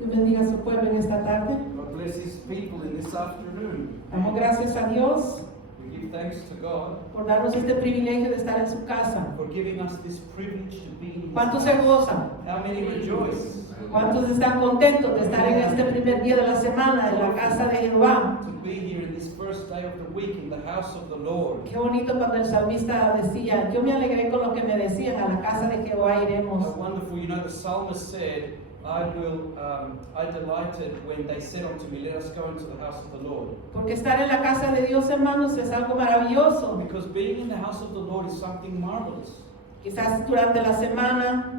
Dios bendiga a su pueblo en esta tarde. God bless His people in this afternoon. Damos gracias a Dios We give thanks to God por darnos este privilegio de estar en su casa. for giving us this privilege to be in His ¿Cuántos se house. gozan? How many rejoice ¿Cuántos están contentos de estar en este primer día de la semana en la casa de Jehová? to be here in this first day of the week in the house of the Lord? Qué bonito cuando el salmista decía, yo me alegré con lo que me decían, a la casa de Jehová How iremos. wonderful. You know, the psalmist said, I delighted when they said unto me, let us go into the house of the Lord. Porque estar en la casa de Dios, hermanos, es algo maravilloso. Because being in the house of the Lord is something marvelous. Quizás durante la semana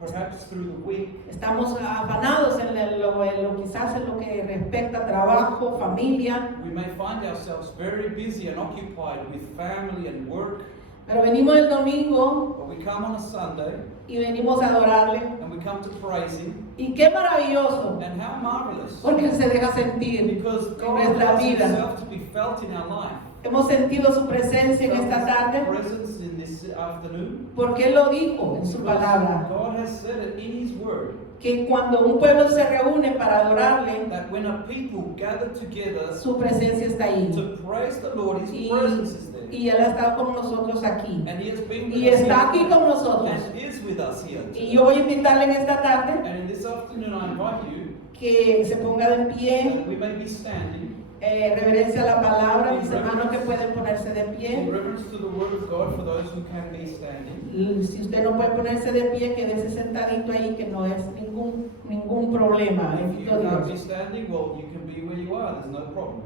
Perhaps through the week, estamos afanados quizás en lo que respecta a trabajo, familia, we may find ourselves very busy and occupied with family and work. pero venimos el domingo But we come on a Sunday y venimos a adorarle. and we come to praise Him. Y qué maravilloso, And how marvelous. porque Él se deja sentir Because en God nuestra allows vida. Himself to be felt in our life. Hemos sentido su presencia en esta tarde, Presence in this afternoon. porque Él lo dijo en su Because palabra, God has said it in His Word que cuando un pueblo se reúne para adorarle, that when a people gather together su presencia está ahí. to praise the Lord, His Y, presence is there. y Él ha estado con nosotros aquí. And He has been Y with us está aquí here. con nosotros. And is with us here. Y yo voy a invitarle en esta tarde And in this afternoon I invite you que se ponga de pie, that we may be standing reverencia a la palabra, mis hermanos que pueden ponerse de in pie. reverence to the Word of God for those who can be standing. Y si usted no puede ponerse de pie, quédese sentadito ahí, que no es ningún problema. If you Bendito can't be Dios. standing, well, you can be where you are, there's no problem.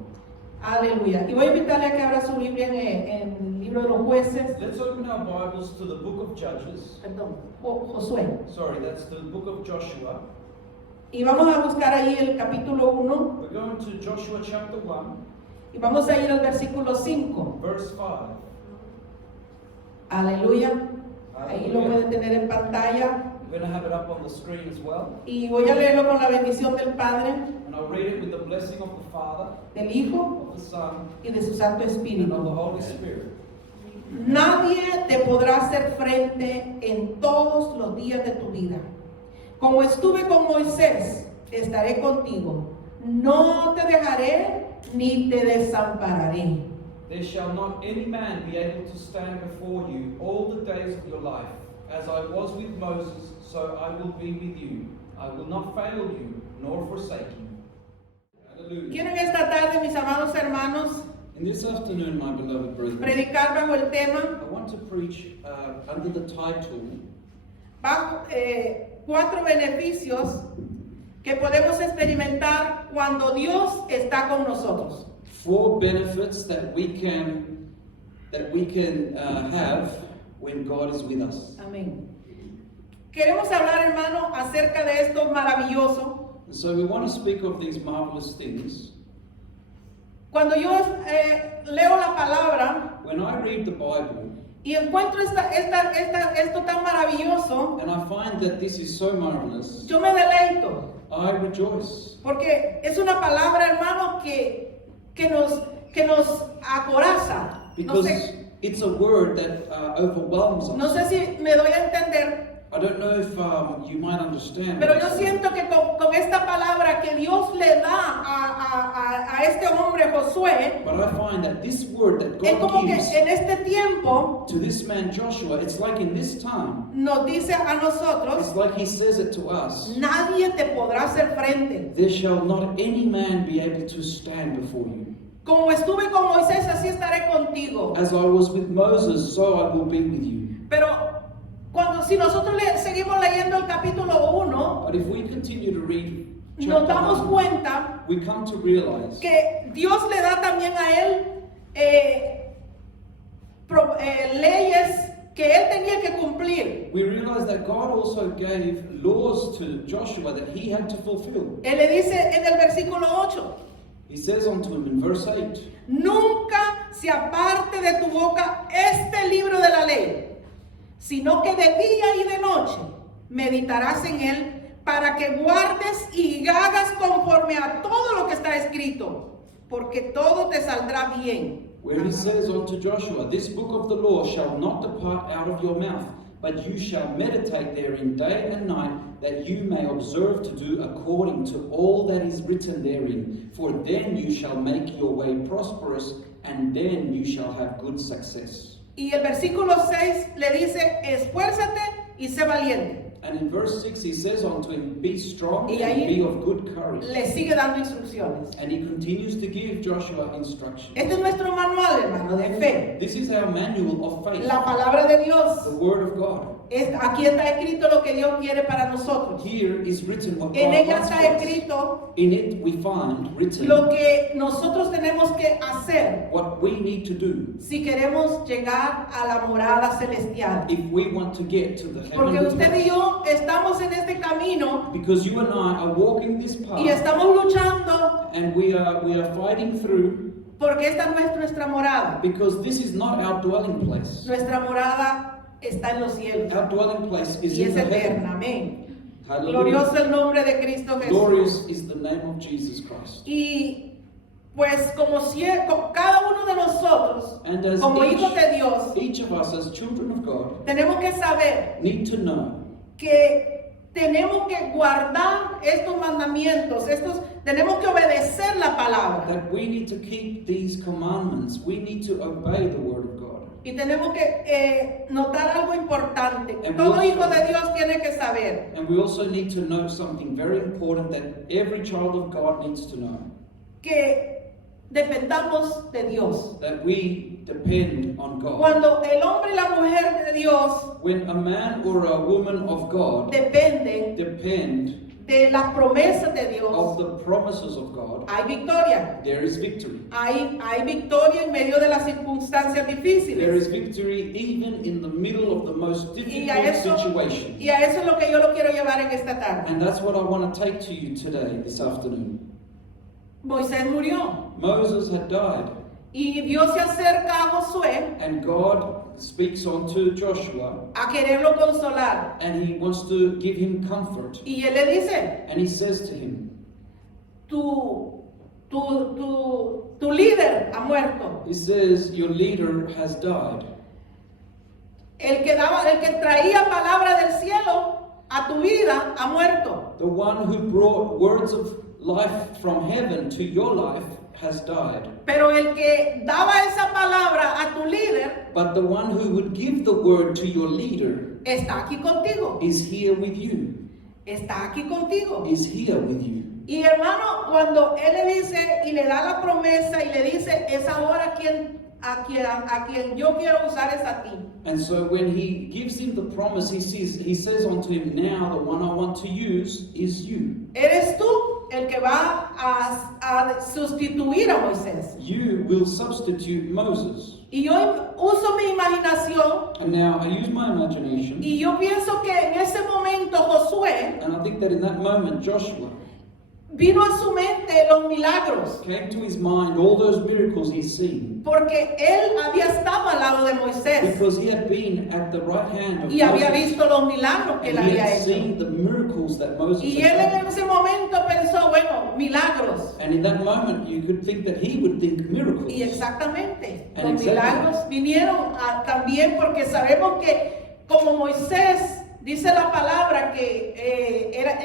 Aleluya. Y voy a invitarle a que abra su Biblia en el libro de los jueces, Let's open our Bibles to the book of Judges. perdón, Josué. Sorry, that's the book of Joshua. Y vamos a buscar ahí el capítulo 1 We're going to Joshua chapter 1, y vamos a ir al versículo 5. verse 5. Aleluya. Ahí lo puede tener en pantalla. We're going to have it up on the screen as well. Y voy a leerlo con la bendición del Padre, And I'll read it with the blessing of the Father, del Hijo of the Son, y de su Santo and of the Espíritu. Holy Spirit. Nadie te podrá hacer frente en todos los días de tu vida. Como estuve con Moisés, estaré contigo. No te dejaré ni te desampararé. There shall not any man be able to stand before you all the days of your life. As I was with Moses, so I will be with you. I will not fail you, nor forsake you. Hallelujah. Quiero en esta tarde, mis amados hermanos, In this afternoon, my beloved brethren, predicar bajo el tema, I want to preach under the title, bajo 4 beneficios que podemos experimentar cuando Dios está con nosotros. 4 benefits that we can have when God is with us. Amén. Queremos hablar, hermano, acerca de esto maravilloso. And so we want to speak of these marvelous things. Cuando yo leo la palabra When I read the Bible y encuentro esto tan maravilloso, and I find that this is so marvelous, yo me deleito. I rejoice. Porque es una palabra, hermano, que nos acoraza. No Because sé, it's a word that overwhelms us. no sé si me doy a entender, I don't know if you might understand. pero what yo I'm siento que con esta palabra que Dios le da a este hombre Josué, But I find that this word that es como God que gives en este tiempo to this man Joshua, it's like in this time, nos dice a nosotros, it's like he says it to us. nadie te podrá hacer frente. There shall not any man be able to stand before you. Como estuve con Moisés, así estaré contigo. As I was with Moses, so I will be with you. Pero si nosotros seguimos leyendo el capítulo 1, But if we continue to read nos damos chapter 1, cuenta we come to realize que Dios le da también a él leyes que él tenía que cumplir. we realize that God also gave laws to Joshua that he had to fulfill. Él le dice en el versículo 8, He says unto him in verse 8, nunca se aparte de tu boca este libro de la ley, sino que de día y de noche meditarás en él para que guardes y hagas conforme a todo lo que está escrito, porque todo te saldrá bien. where he says unto Joshua, this book of the law shall not depart out of your mouth, but you shall meditate therein day and night, that you may observe to do according to all that is written therein. For then you shall make your way prosperous, and then you shall have good success. Y el versículo 6 le dice, esfuérzate y sé valiente. And in verse 6 he says unto him, be strong Y and ahí be of good courage. Le sigue dando instrucciones. And he continues to give Joshua instructions. Este es nuestro manual, hermano, de fe. This is our manual of faith, La palabra de Dios. the word of God. Aquí está escrito lo que Dios quiere para nosotros. Here is written what En God ella wants está for us. escrito In it we find written lo que nosotros tenemos que hacer what we need to do si queremos llegar a la morada celestial. if we want to get to the Porque heavenly usted y place. yo estamos en este camino Because you and I are walking this y path, estamos luchando and we are fighting through, porque esta no es nuestra morada. because this is not our dwelling place. Nuestra morada está en los cielos Our dwelling place is y in es the heaven. eterna. Amén. Hallelujah. Glorioso el nombre de Cristo Jesús. Glorious is the name of Jesus Christ. Y pues como cada uno de nosotros, And as como hijos de Dios, each of us as children of God tenemos que saber need to know que tenemos que guardar estos mandamientos, tenemos que obedecer la palabra that we need to keep these commandments. We need to obey the word of God. y tenemos que notar algo importante que And todo we- hijo de Dios tiene que saber, And we also need to know something very important that every child of God needs to know. que dependamos de Dios. That we depend on God. Cuando el hombre y la mujer de Dios When a man or a woman of God dependen depend de las promesas de of Dios, the promises of God, hay victoria. there is victory. Hay victoria en medio de las circunstancias There difíciles. is victory even in the middle of the most Y difficult situation. y a eso es lo que yo lo quiero llevar en esta tarde. And that's what I want to take to you today, this afternoon. Moisés murió Moses had died, y Dios se acerca a Josué and God speaks unto Joshua, a quererlo consolar. and he wants to give him comfort. Y él le dice, And he says to him, tu líder ha muerto. he says, your leader has died. El que traía palabra del cielo a tu vida ha muerto. The one who brought words of life from heaven to your life has died. Pero el que daba esa palabra a tu líder But the one who would give the word to your leader está aquí contigo. is here with you. Está aquí contigo. Is here with you. Y hermano, cuando él le dice y le da la promesa y le dice, es ahora a quien yo quiero usar es a ti. And so when he gives him the promise, he says unto him, now the one I want to use is you. Eres tú el que va a sustituir a Moisés. You will substitute Moses. Y yo uso mi imaginación And now I use my imagination, y yo pienso que en ese momento Josué and I think that in that moment Joshua vino a su mente los milagros. came to his mind all those miracles he's seen. Porque él había estado al lado de Moisés Because he had been at the right hand of y había Moses. visto los milagros que él And he había had hecho. seen the miracles that Moses Y had él done. en ese momento pensó, bueno, milagros. And in that moment, you could think that he would think miracles. Y exactamente, And los exactly. milagros vinieron también porque sabemos que como Moisés dice la palabra que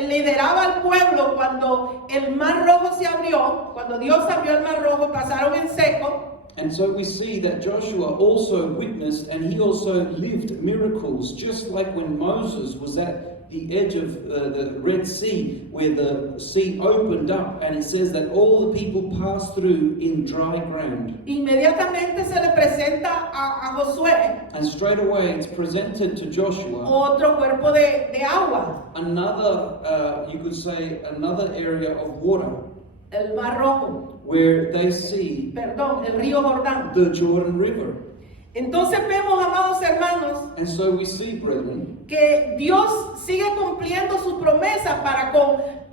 lideraba al pueblo cuando el mar rojo se abrió, cuando Dios abrió el mar rojo, pasaron en seco. And so we see that Joshua also witnessed and he also lived miracles, just like when Moses was at the edge of the Red Sea, where the sea opened up, and it says that all the people passed through in dry ground. Inmediatamente se le presenta a Josué And straight away it's presented to Joshua otro cuerpo de agua, another, you could say, another area of water, el mar rojo, where they see perdón, el río Jordán. the Jordan River. Entonces vemos, amados hermanos, And so we see, brethren, que Dios sigue cumpliendo sus promesas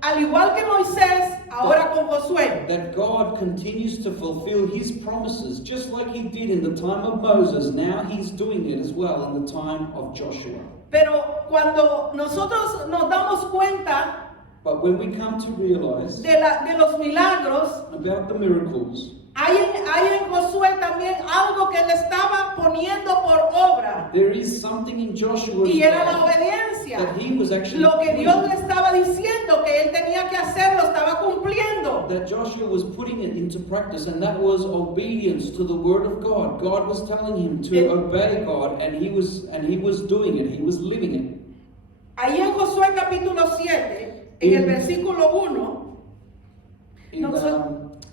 al igual que Moisés, ahora con Josué. that God continues to fulfill his promises, just like he did in the time of Moses. Now he's doing it as well in the time of Joshua. Pero cuando nosotros nos damos cuenta But when we come to realize de los milagros, about the miracles, Hay en Josué también algo que él estaba poniendo por obra. There is something in Joshua's Y era la life obediencia. that he was actually Lo que Dios doing. le estaba diciendo que él tenía que hacer, lo estaba cumpliendo. That Joshua was putting it into practice, and that was obedience to the word of God. God was telling him to obey God, and he was doing it. He was living it. Ahí en Josué capítulo 7, en el versículo 1, In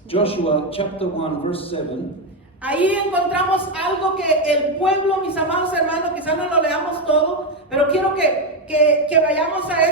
Joshua chapter 1, verse 7, ahí encontramos algo que el pueblo, mis amados hermanos, quizás no lo leamos todo, pero quiero que vayamos a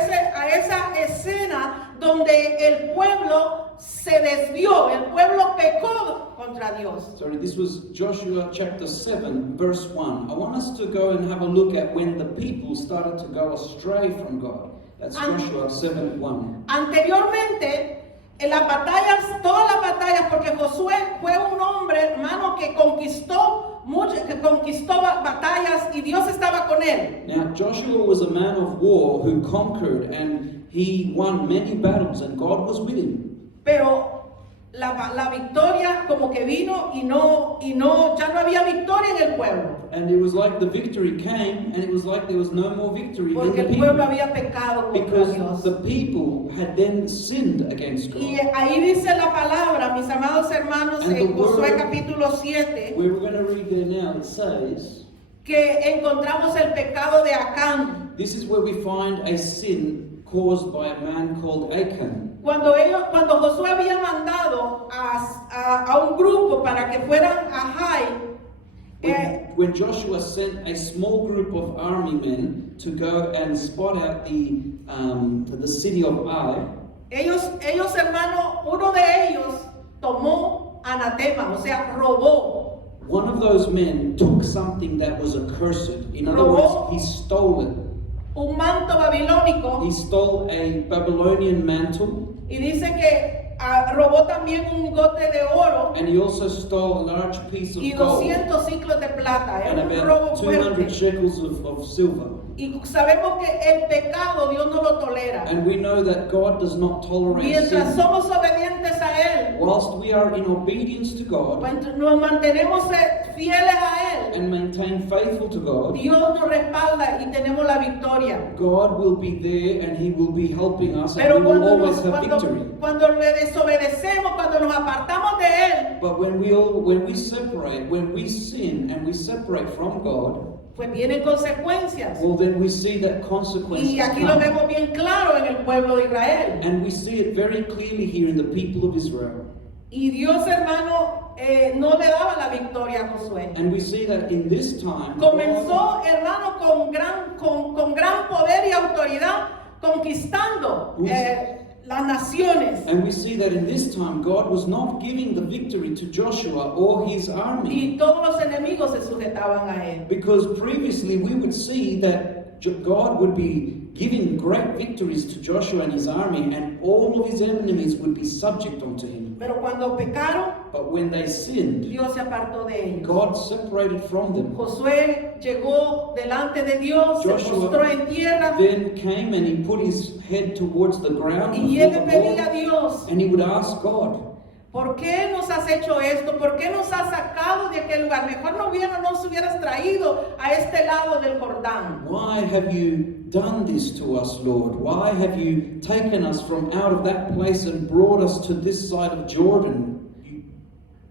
esa escena donde el pueblo se desvió, el pueblo pecó contra Dios. sorry, this was Joshua chapter 7, verse 1. I want us to go and have a look at when the people started to go astray from God. That's Joshua 7, 1. Anteriormente, en las batallas, todas las batallas, porque Josué fue un hombre, hermano, que conquistó batallas y Dios estaba con él. Now, Joshua was a man of war who conquered, and he won many battles, and God was with him. Pero la victoria como que vino y ya no había victoria en el pueblo. And it was like the victory came, and it was like there was no more victory in Porque the el people. pueblo había pecado contra Because Dios. the people had then sinned against Y God. ahí dice la palabra, mis amados hermanos, And the en Josué word- capítulo 7, We're going to read there now. It says, que encontramos el pecado de Acán. this is where we find a sin caused by a man called Achan. Cuando Josué había mandado a un grupo para que fueran a Jai, When Joshua sent a small group of army men to go and spot out the city of Ai, ellos hermano, uno de ellos tomó anatema, o sea, robó. one of those men took something that was accursed. In other Robó. words, he stole it. Un manto babilónico He stole a Babylonian mantle, y dice que robó también un lingote de oro and he also stole a large piece of y gold 200 ciclos de plata. and Era un robo about 200 fuerte. shekels of silver. Y sabemos que el pecado Dios no lo tolera. And we know that God does not tolerate Mientras sin. somos obedientes a Él, Whilst we are in obedience to God cuando nos mantenemos fieles a Él, and maintain faithful to God, Dios nos respalda y tenemos la victoria. God will be there and He will be helping us, and Pero we will cuando, always have victory. cuando le desobedecemos, cuando nos apartamos de Él, But when we separate, when we sin and we separate from God, pues vienen consecuencias. well then we see that consequences Y aquí lo come. vemos bien claro en el pueblo de Israel. And we see it very clearly here in the people of Israel. Y Dios, hermano, no le daba la victoria a Josué. And we see that in this time, God- Comenzó, hermano, con gran poder y autoridad, conquistando las naciones. and we see that in this time, God was not giving the victory to Joshua or his army. Y todos los enemigos se sujetaban a él. Because previously we would see that God would be giving great victories to Joshua and his army, and all of his enemies would be subject unto him. Pero cuando pecaron, But when they sinned, Dios se apartó de ellos. God separated from them. Josué llegó delante de Dios, se Joshua postró en tierra then came and he put his head towards the ground y él le before the pedía a Lord, Dios, and he would ask God, ¿por qué nos has hecho esto? ¿Por qué nos has sacado de aquel lugar? Mejor no nos hubieras traído a este lado del Jordán. why have you done this to us, Lord? Why have you taken us from out of that place and brought us to this side of Jordan?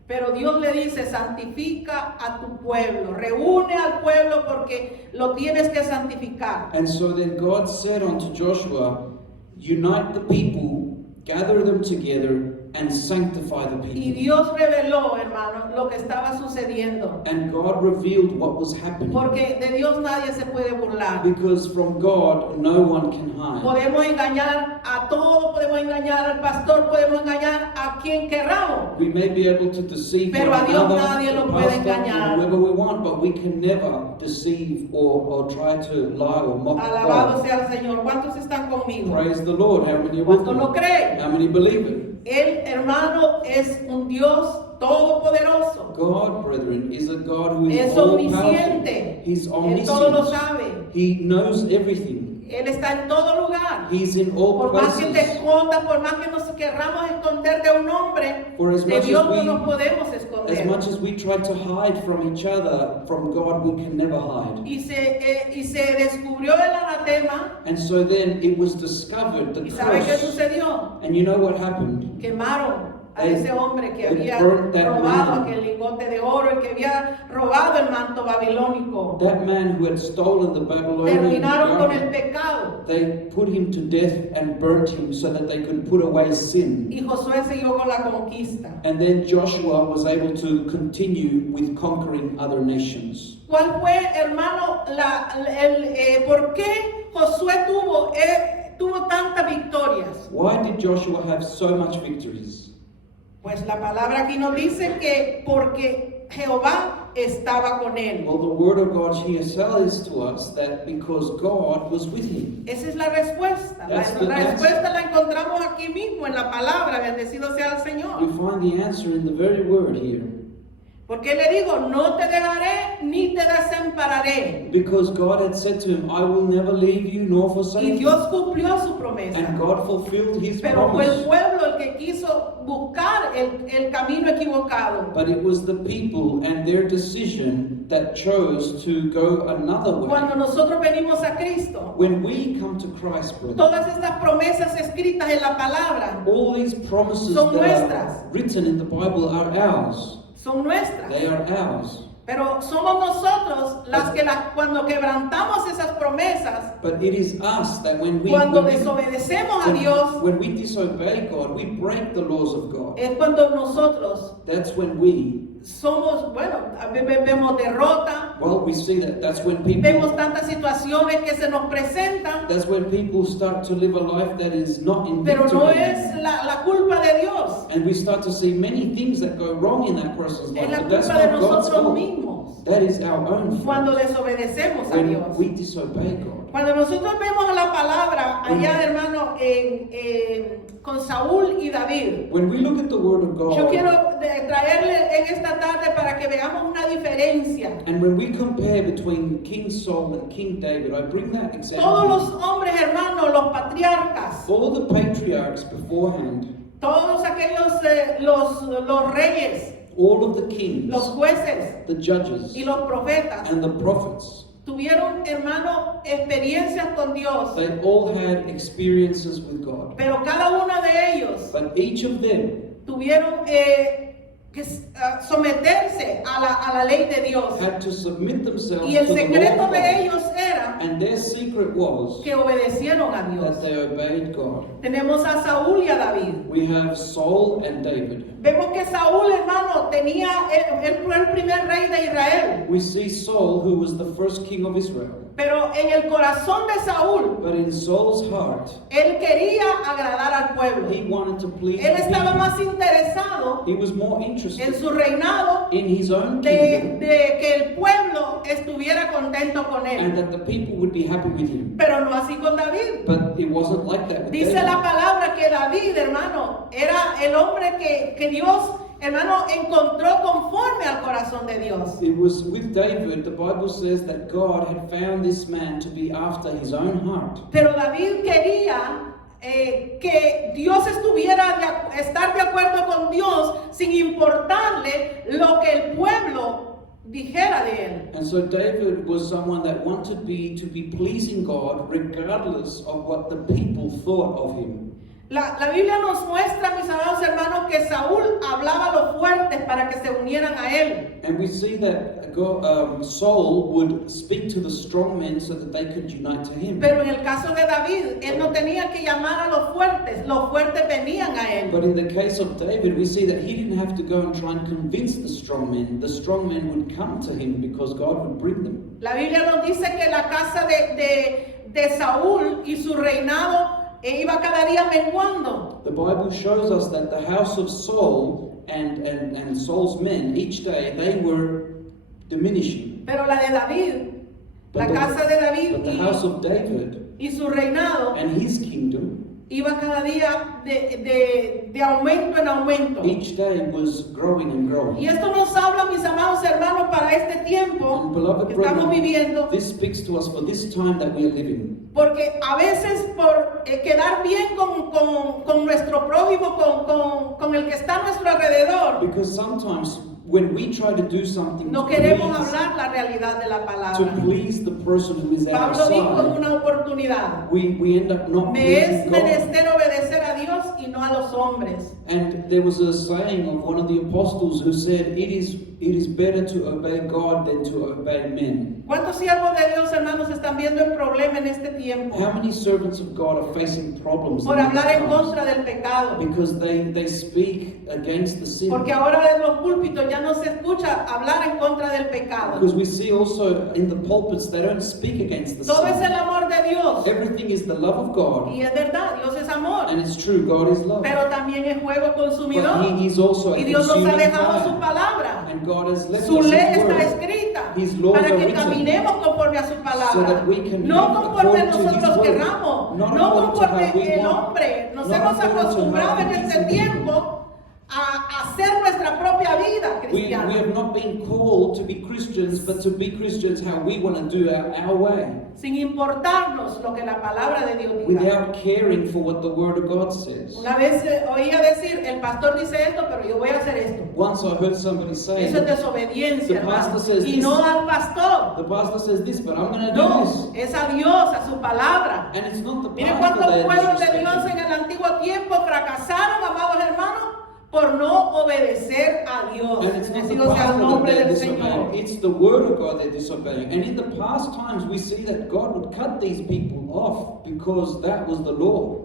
Pero Dios le dice, santifica a tu pueblo, reúne al pueblo porque lo tienes que santificar. And so then God said unto Joshua, unite the people, gather them together, and sanctify the Y people. Dios reveló, hermano, lo que estaba sucediendo. And God revealed what was happening. Porque de Dios nadie se puede burlar. Because from God, no one can hide. Podemos engañar a todos, podemos engañar al pastor, podemos engañar a quien queramos. We may be able to deceive Pero one a Dios another, nadie lo the puede pastor, engañar. whoever we want, but we can never deceive or try to lie or mock Alabado God. sea el Señor. ¿Cuántos están conmigo? Praise the Lord. How many are with ¿Cuántos lo me? creen? How many believe it? Él, hermano, es un Dios todopoderoso. God, brethren, is a God who is Es all-powerful. omnisciente. He's Él todo lo omniscient. sabe. He knows everything. Él está en todo lugar. He's in all Por más que te places. escondas, por más que nos querramos esconder de un hombre, For as de much Dios as no we- nos podemos As esconder. much as we try to hide from each other, from God we can never hide. Y se descubrió el anatema. And so then it was discovered, the ¿Y sabe qué curse. sucedió? And you know what happened? Quemaron a They- ese hombre que they había burnt that robado man. aquel lingote de oro, el que había robado el manto babilónico. That man who had stolen the Babylonian Terminaron con el garment, pecado. they put him to death and burnt him so that they could put away sin. Y Josué siguió con la conquista. And then Joshua was able to continue with conquering other nations. ¿Cuál fue, hermano, por qué Josué tuvo tantas victorias? Why did Joshua have so much victories? Pues la palabra aquí nos dice que porque Jehová estaba con él. Well, the word of God here says to us that because God was with him. Esa es la respuesta. La respuesta la encontramos aquí mismo en la palabra. Bendecido sea el Señor. You find the answer in the very word here. Porque le digo, no te dejaré ni te desampararé. Because God had said to him, I will never leave you nor Y forsake you. Dios cumplió su promesa. And God fulfilled his Pero fue el promise. pueblo el que quiso buscar el camino equivocado. But it was the people and their decision that chose to go another Cuando way. nosotros venimos a Cristo, When we come to Christ, brother, todas estas promesas escritas en la palabra all these promises Son that nuestras. are written in the Bible are ours. son nuestras. They are ours. Pero somos nosotros las que cuando quebrantamos esas promesas, But it is us that cuando desobedecemos a Dios, when we disobey God, we break the laws of God. es cuando nosotros That's when we, somos, bueno, vemos derrota, well, we see that's when people, vemos tantas situaciones que se nos presentan, that's when people start to live a life that is not in pero no victory. es la culpa de Dios, And we start to see many things that go wrong in that person's life, es la but that's culpa de not God's nosotros fault. mismos That is our own cuando fault. desobedecemos a When Dios. we disobey God. Cuando nosotros vemos la palabra allá, hermano, con Saúl y David, When we look at the Word of yo God, quiero traerle en esta tarde para que veamos una diferencia. and when we compare between King Saul and King David, I bring that Todos example. los hombres, hermanos, los patriarcas, All the patriarchs beforehand, todos aquellos, los reyes, all of the kings, los jueces the judges, y los profetas, and the prophets, tuvieron, hermano, experiencias con Dios, they all had experiences with God. pero cada uno de ellos But each of them tuvieron que someterse a la ley de Dios. had to submit themselves Y el to the law secreto of de God. ellos era And their secret was que obedecieron a Dios. that they obeyed God. Tenemos a Saúl y a David. We have Saul and David. Vemos que Saúl, hermano, él fue el primer rey de Israel. We see Saul, who was the first king of Israel. Pero en el corazón de Saúl, But in Saul's heart, él quería agradar al pueblo. he wanted to please Él the estaba people. más interesado He was more en interested su reinado in his own kingdom de que el pueblo estuviera contento con and él. that the people would be happy with him. Pero no así con David. But it wasn't like that with Dice David. la palabra que David, hermano, era el hombre que Dios, hermano, encontró conforme al corazón de Dios. It was with David, the Bible says that God had found this man to be after his own heart. Pero David quería que Dios estar de acuerdo con Dios sin importarle lo que el pueblo dijera de él. And so David was someone that wanted to be pleasing God regardless of what the people thought of him. La Biblia nos muestra, mis amados hermanos, que Saúl hablaba a los fuertes para que se unieran a él. And we see that Saul would speak to the strong men so that they could unite to him. Pero en el caso de David, él no tenía que llamar a los fuertes venían a él. But in the case of David, we see that he didn't have to go and try and convince the strong men. The strong men would come to him because God would bring them. La Biblia nos dice que la casa de Saúl y su reinado iba cada día menguando. The Bible shows us that the house of Saul and Saul's men, each day, they were diminishing. Pero la de David, la casa de But the house of David y su reinado and his kingdom iba cada día de aumento en aumento. Each day was growing and growing. Y esto nos habla, mis amados hermanos, para este tiempo And beloved que estamos brethren, viviendo, this speaks to us for this time that we are living. porque a veces por quedar bien con nuestro prójimo, con el que está a nuestro alrededor, Because sometimes when we try to do something no to queremos please, hablar la realidad de la to palabra. please the person who is at our Pablo dijo en side, una oportunidad: we end up not me es pleasing God. menester obedecer a Dios y no a los hombres. And there was a saying of one of the apostles who said, it is better to obey God than to obey men. ¿Cuántos siervos de Dios, hermanos, están viendo el problema en este tiempo How many servants of God are facing problems por in hablar these en times? contra del pecado? Because they speak against the sin. Porque ahora en los púlpitos ya no se escucha hablar en contra del pecado. Because we see also in the pulpits they don't speak against the Todo es sin. el amor de Dios. Everything is the love of God, Y es verdad, Dios es amor. and it's true, God is love. Pero también es fuego consumidor. But He is also a Y Dios nos ha consuming dejado su fire. palabra. And God has left Su us ley His está word. escrita His laws para are que written caminemos conforme a su so palabra. that we can No live conforme according to His nosotros word. querramos, Not no according to how conforme we el want. hombre. Nos Not hemos according to acostumbrado how en we este think. tiempo a hacer nuestra propia vida We cristiana. have not been called to be Christians, but to be Christians how we want to do our way, Sin importarnos lo que la palabra de Dios diga. without caring for what the Word of God says. Una vez oía decir, el pastor dice esto, pero yo voy a hacer esto. Once I heard somebody say, Eso es the desobediencia, the pastor hermano. says Y this. no al pastor. pastor says this, but I'm going to do No, this. es a Dios, a su palabra. And it's not the Miren pastor cuántos that pueblos is de Dios en el antiguo tiempo fracasaron, amados hermanos, por no obedecer a Dios. And it's not the Bendito sea el pastor that nombre they're del disobeying, Señor. it's the Word of God they're disobeying. And in the past times, we see that God would cut these people off because that was the law.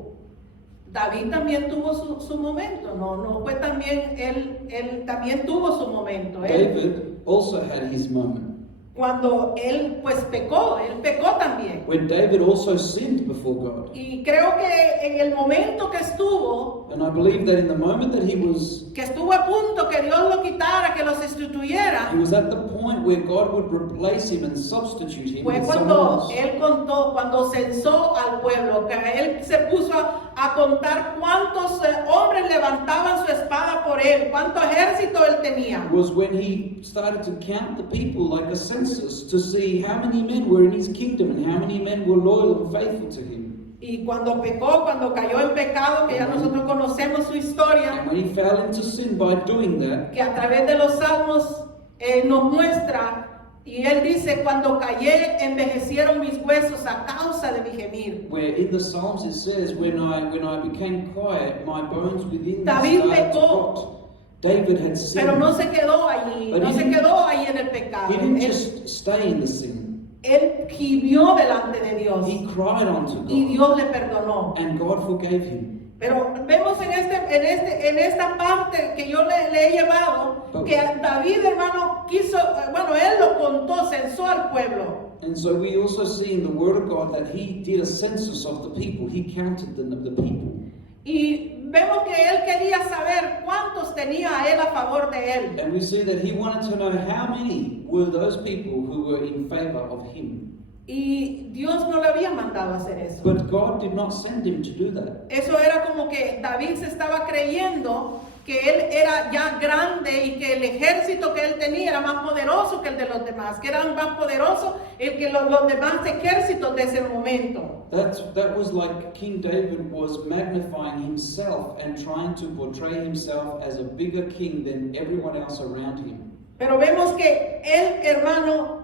David también tuvo su momento, no fue también, él también tuvo su momento. David also had his moment. Cuando él pues pecó, él pecó también. When David also sinned before God. Y creo que en el momento que estuvo And I believe that in the moment that he was a punto que Dios lo quitara, que lo sustituyera, at the point where God would replace him and substitute him fue with someone cuando else. él contó, cuando censó al pueblo, que él se puso a contar cuántos hombres levantaban su espada por él, cuánto ejército él tenía. Was when he started to count the people like a census to see how many men were in his kingdom and how many men were loyal and faithful to him. Y cuando pecó, cuando cayó en pecado, que ya nosotros conocemos su historia, And when he fell into sin by doing that, que a través de los salmos nos muestra, y él dice, cuando callé, envejecieron mis huesos a causa de mi gemir. where in the Psalms it says, when I became quiet, my bones within me David started to pecó. rot. David had sinned. Pero no se quedó allí, But no he se didn't- quedó ahí en el pecado. He didn't Él, just stay in the sin. él gimió delante de Dios He cried unto y God, Dios le perdonó. and God forgave him. Pero vemos en esta parte que yo le he llevado, que David, hermano, quiso, bueno, él lo contó, censó al pueblo. And so we also see in the Word of God that he did a census of the people. He counted the people. Y vemos que él quería saber cuántos tenía a él a favor de él. And we see that he wanted to know how many were those people who were in favor of him. Y Dios no le había mandado a hacer eso. But God did not send him to do that. Eso era como que David se estaba creyendo que él era ya grande y que el ejército que él tenía era más poderoso que el de los demás, que eran más poderosos que los demás ejércitos de ese momento. That was like King David was magnifying himself and trying to portray himself as a bigger king than everyone else around him. Pero vemos que él, hermano,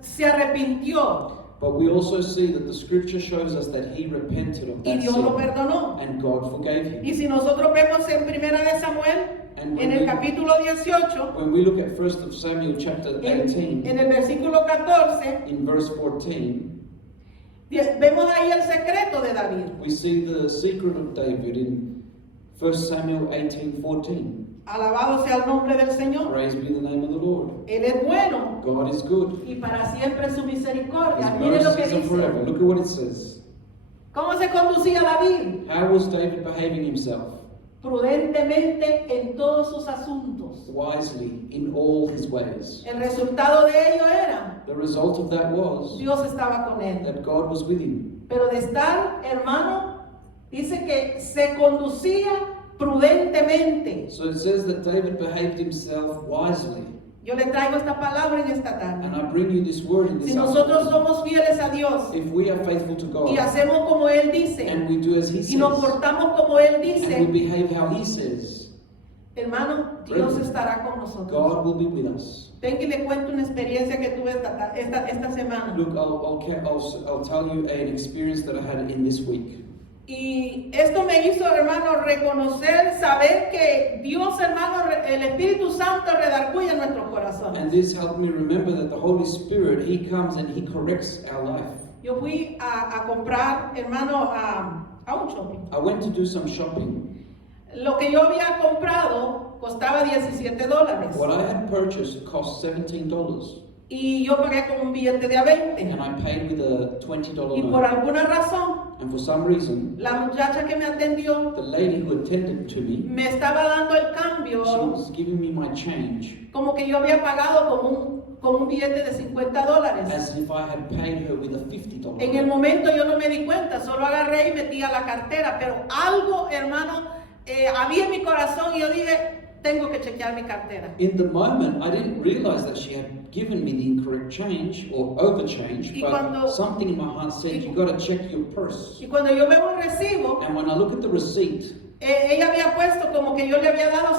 se arrepintió But we also see that the scripture shows us that he repented of y that Dios lo sin, perdonó. and God forgave him. Y si nosotros vemos en Primera de Samuel, And en el capítulo 18, when we look at 1 Samuel chapter 18, en el versículo 14, in verse 14, vemos ahí el secreto de David. we see the secret of David in 1 Samuel 18:14. Alabado sea el nombre del Señor. Praise be the name of the Lord. Él es bueno God is good. y para siempre su misericordia. His Miren lo que mercies are forever. dice. Look at what it says. ¿Cómo se conducía David? How was David behaving himself? Prudentemente en todos sus asuntos. Wisely in all his ways. El resultado de ello era, The result of that was Dios estaba con él. that God was with him. Pero de estar, hermano, que se conducía prudentemente. So it says that David behaved himself wisely. Yo le traigo esta palabra en esta tarde. And I bring you this word in this Si nosotros afternoon. somos fieles a Dios If we are faithful to y God hacemos como Él dice and we do as He y nos says portamos como Él and we dice, behave how He says, hermano, Dios estará con nosotros. God will be with us. Ven que le cuento una experiencia que tuve esta semana. Look, I'll tell you an experience that I had in this week. Y esto me hizo, hermano, reconocer, saber que Dios, hermano, el Espíritu Santo redarguye en nuestros corazones. And this helped me remember that the Holy Spirit, He comes and He corrects our life. Yo fui a comprar, hermano, a un shopping. I went to do some shopping. Lo que yo había comprado costaba $17. What I had purchased cost $17. Y yo pagué con un billete de a 20. And I paid with a $20 Y por note. alguna razón, And for some reason, la muchacha que me atendió the lady who attended to me, me estaba dando el she cambio was giving me my change como que yo había pagado con un billete de $50. as if I had paid her with a $50 En el note. momento yo no me di cuenta, solo agarré y metí a la cartera, pero algo, hermano, había en mi corazón y yo dije, tengo que chequear mi cartera. In the moment, I didn't realize that she had given me the incorrect change or overchange, Y but cuando- something in my heart said, you got to check your purse. Y cuando yo veo un recibo, And when I look at the receipt, ella había puesto como que yo le había dado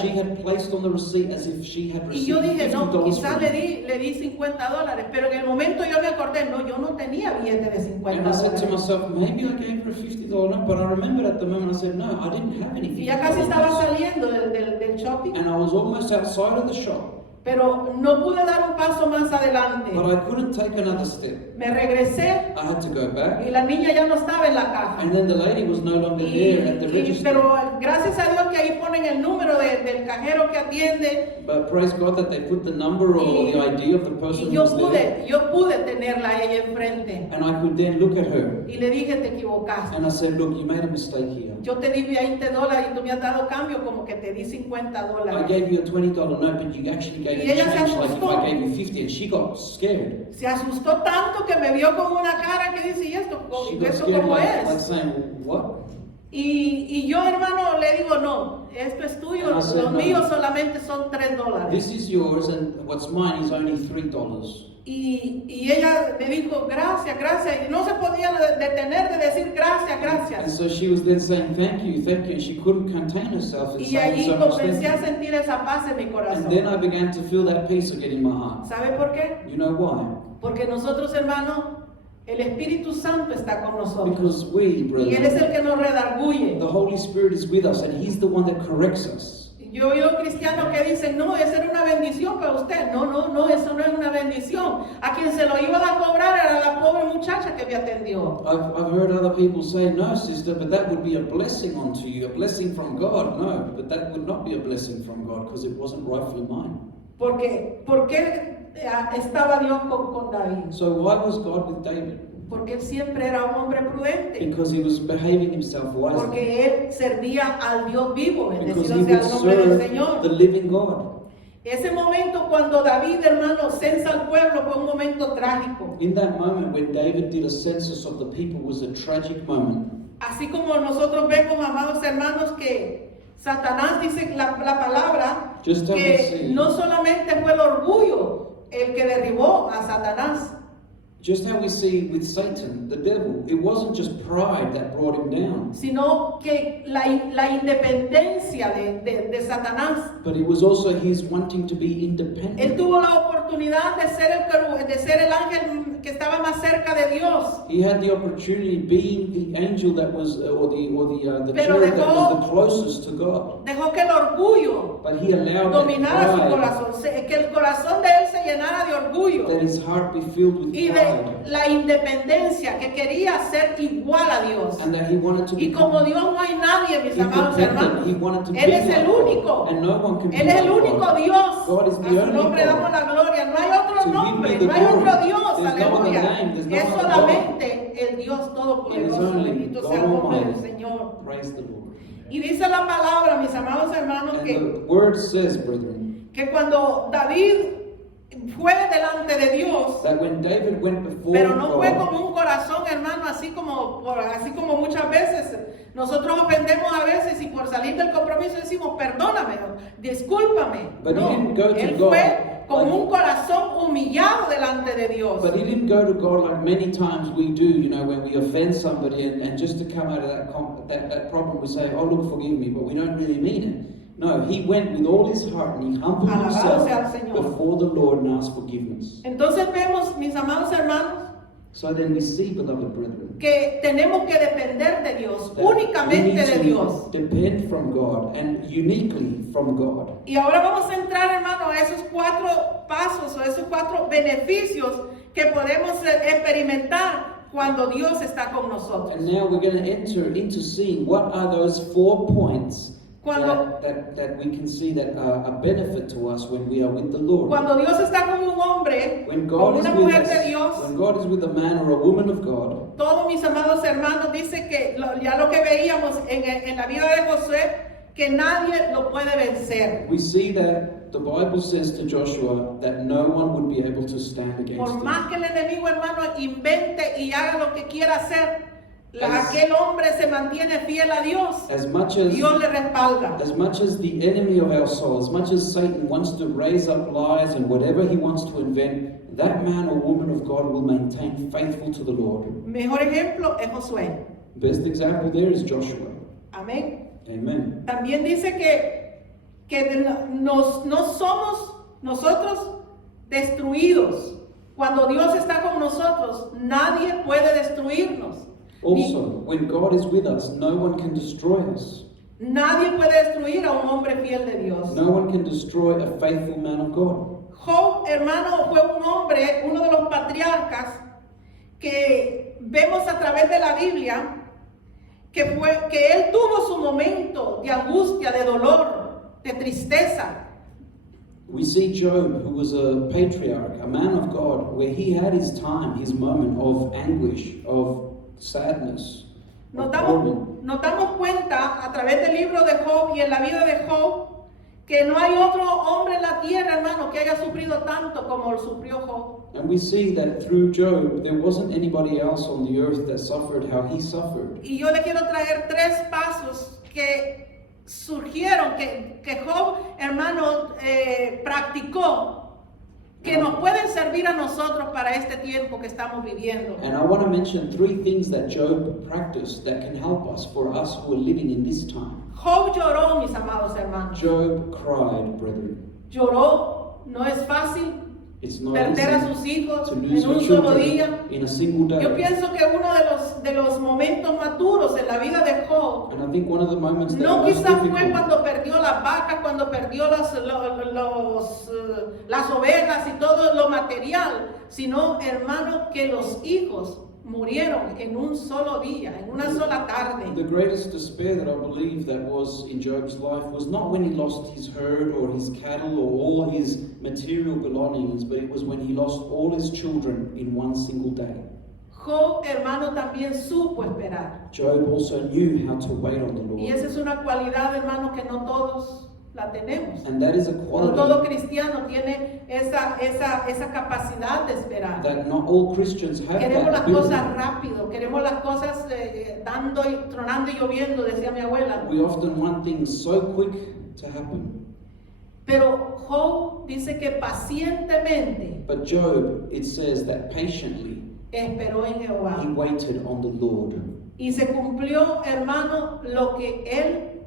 she $50. had placed on the receipt as if she had Y received yo dije, no, $50 quizás from me. le di $50, pero en el momento yo me acordé, no, yo no tenía billete de And I said to $50. myself, maybe I gave her a $50 note, but I remembered at the moment, I said, no, I didn't have any Y ya casi $50 estaba notes. saliendo del shopping, And I was almost outside of the shop, pero no pude dar un paso más adelante. but I couldn't take another step. Me regresé I had to go back, y la niña ya no estaba en la caja. and then the lady was no longer there at the register. Pero gracias a Dios que ahí ponen el número del cajero que atiende. But praise God that they put the number or the ID of the person Y who was there. yo pude tenerla a ella enfrente. And I could then look at her, Y le dije, te equivocaste. and I said, look, you made a mistake here. Yo te di $20 y tú me has dado cambio como que te di I $50. gave you a $20 note, but you actually gave Y me ella se change like if asustó. I gave you 50, and she got scared. Se asustó tanto que me vio con una cara que dice, ¿y esto, She got esto scared cómo like es? saying, what? Y yo, hermano, le digo, no, esto es tuyo, And I said, los no. míos solamente son $3. This is yours, and what's mine is only $3. Y ella me dijo, gracias, gracias. Y no se podía detener de decir gracias, And gracias. so she was then saying, thank you, and she couldn't contain herself in Y saying allí so much comencé a thank you. sentir esa paz en mi And then corazón. I began to feel that peace again in my heart. ¿Sabe por qué? You know why? Porque nosotros, hermano, el Espíritu Santo está con nosotros. Because we, Y Él es brethren, el que nos redarguye. the Holy Spirit is with us, and He's the one that corrects us. Yo oigo cristianos que dicen, no, esa era una bendición para usted. No, no, no, eso no es una bendición. A quien se lo iban a cobrar era la pobre muchacha que me atendió. I've heard other people say, no, sister, but that would be a blessing unto you, a blessing from God. No, but that would not be a blessing from God because it wasn't rightfully mine. ¿Por qué estaba Dios con David? So why was God with David? Porque él siempre era un hombre prudente. Because he was behaving himself wisely. Porque él servía al Dios vivo. Because Bendecido he sea would el nombre del serve Señor. the living God. Ese momento cuando David, hermano, censa al pueblo fue un momento trágico. In that moment when David did a census of the people was a tragic moment. Así como nosotros vemos, amados hermanos, que Satanás dice la palabra Just how we que see. no solamente fue el orgullo el que derribó a Satanás, Just how we see with Satan, the devil, it wasn't just pride that brought him down, sino que la independencia de Satanás. but it was also his wanting to be Él independent. tuvo la oportunidad de ser el ángel que estaba más cerca de Dios. He had the opportunity being the angel that was, or the Pero cherub that dejó- was the closest to God. Dejó que el orgullo But he allowed dominara su that pride, corazón, que el corazón de él se llenara de orgullo that his heart be filled with y de pride, la independencia, que quería ser igual a Dios. and that he wanted to Y be como Dios no hay nadie, mis amados hermanos, independent. He wanted to be Él es el like God, único. and no one can be Él es el like único God. Dios. God is A the su only nombre God. damos la gloria. No hay To otro him nombre, be the no hay glory. otro Dios. There's no other Aleluya. name, there's no Es other solamente el Dios It is todopoderoso. only Bendito God sea el nombre del Almighty. Señor. Praise the Lord. Y dice la palabra, mis amados hermanos, And que the word says, brethren, cuando David fue delante de Dios, that when David went before pero no fue God, como un corazón, hermano, así como muchas veces nosotros ofendemos a veces y por salir del compromiso decimos, perdóname, discúlpame. But he No, didn't go to él God fue con like- un corazón humillado delante de Dios. But he didn't go to God like many times we do, you know, when we offend somebody and just to come out of that problem we say, oh look, forgive me, but we don't really mean it. No, he went with all his heart and he humbled Alabado sea el himself Señor. before the Lord and asked forgiveness. Entonces vemos, mis amados hermanos, So then we see, beloved brethren, que tenemos que depender de Dios, that we únicamente need de to Dios. depend from God and uniquely from God. Y ahora vamos a entrar, hermano, a esos 4 pasos o esos 4 beneficios que podemos experimentar cuando Dios está con nosotros. And now we're going to enter into seeing what are those 4 points Cuando, that we can see that are a benefit to us when we are with the Lord. cuando Dios está con un hombre, When con God is una with mujer de us, Dios, when God is with a man or a woman of God, todos mis amados hermanos, dice que ya lo que veíamos en la vida de Josué, que nadie lo puede vencer. we see that the Bible says to Joshua that no one would be able to stand against Por him. más que el enemigo, hermano, invente y haga lo que quiera hacer, As- aquel hombre se mantiene fiel a Dios. As much as Dios le respalda. the enemy of our soul, as much as Satan wants to raise up lies and whatever he wants to invent, that man or woman of God will maintain faithful to the Lord. Mejor ejemplo es Josué. Best example there is Joshua. Amén. Amen. También dice que no somos nosotros destruidos. Cuando Dios está con nosotros, nadie puede destruirnos. Also, when God is with us, no one can destroy us. Nadie puede destruir a un hombre fiel de Dios. No one can destroy a faithful man of God. Job, hermano, fue un hombre, uno de los patriarcas que vemos a través de la Biblia, que él tuvo su momento de angustia, de dolor, de tristeza. We see Job, who was a patriarch, a man of God, where he had his time, his moment of anguish, of sadness, Nos of damos, torment. nos damos cuenta a través del libro de Job y en la vida de Job que no hay otro hombre en la tierra, hermano, que haya sufrido tanto como lo sufrió Job. And we see that through Job, there wasn't anybody else on the earth that suffered how he suffered. Y yo le quiero traer 3 pasos que surgieron, que Job, hermano, practicó, que nos pueden servir a nosotros para este tiempo que estamos viviendo. And I want to mention 3 things that Job practiced that can help us, for us who are living in this time. Job lloró, mis amados hermanos. Job cried, brethren. Lloró, no es fácil It's not perder a easy sus hijos to en lose un your solo children día. in a single Yo day. pienso que uno de los momentos más duros en la vida de Job, And I think one of the moments that no most quizás fue difficult, cuando perdió las vacas, cuando perdió las ovejas y todo lo material, sino, hermano, que los hijos murieron en un solo día, en una sola tarde. the greatest despair that I believe that was in Job's life was not when he lost his herd or his cattle or all his material belongings, but it was when he lost all his children in one single day. Job, hermano, también supo esperar. Job also knew how to wait on the Y Lord. esa es una cualidad, hermano, que no todos la tenemos. And that is a No todo quality cristiano tiene esa capacidad de esperar. that not all Christians have Queremos that las ability. cosas rápido, queremos las cosas dando y tronando y lloviendo, decía mi abuela. We often want things so quick to happen. Pero Job dice que pacientemente But Job, it says that patiently esperó en Jehová. he waited on the Lord. Y se cumplió, hermano, lo que él,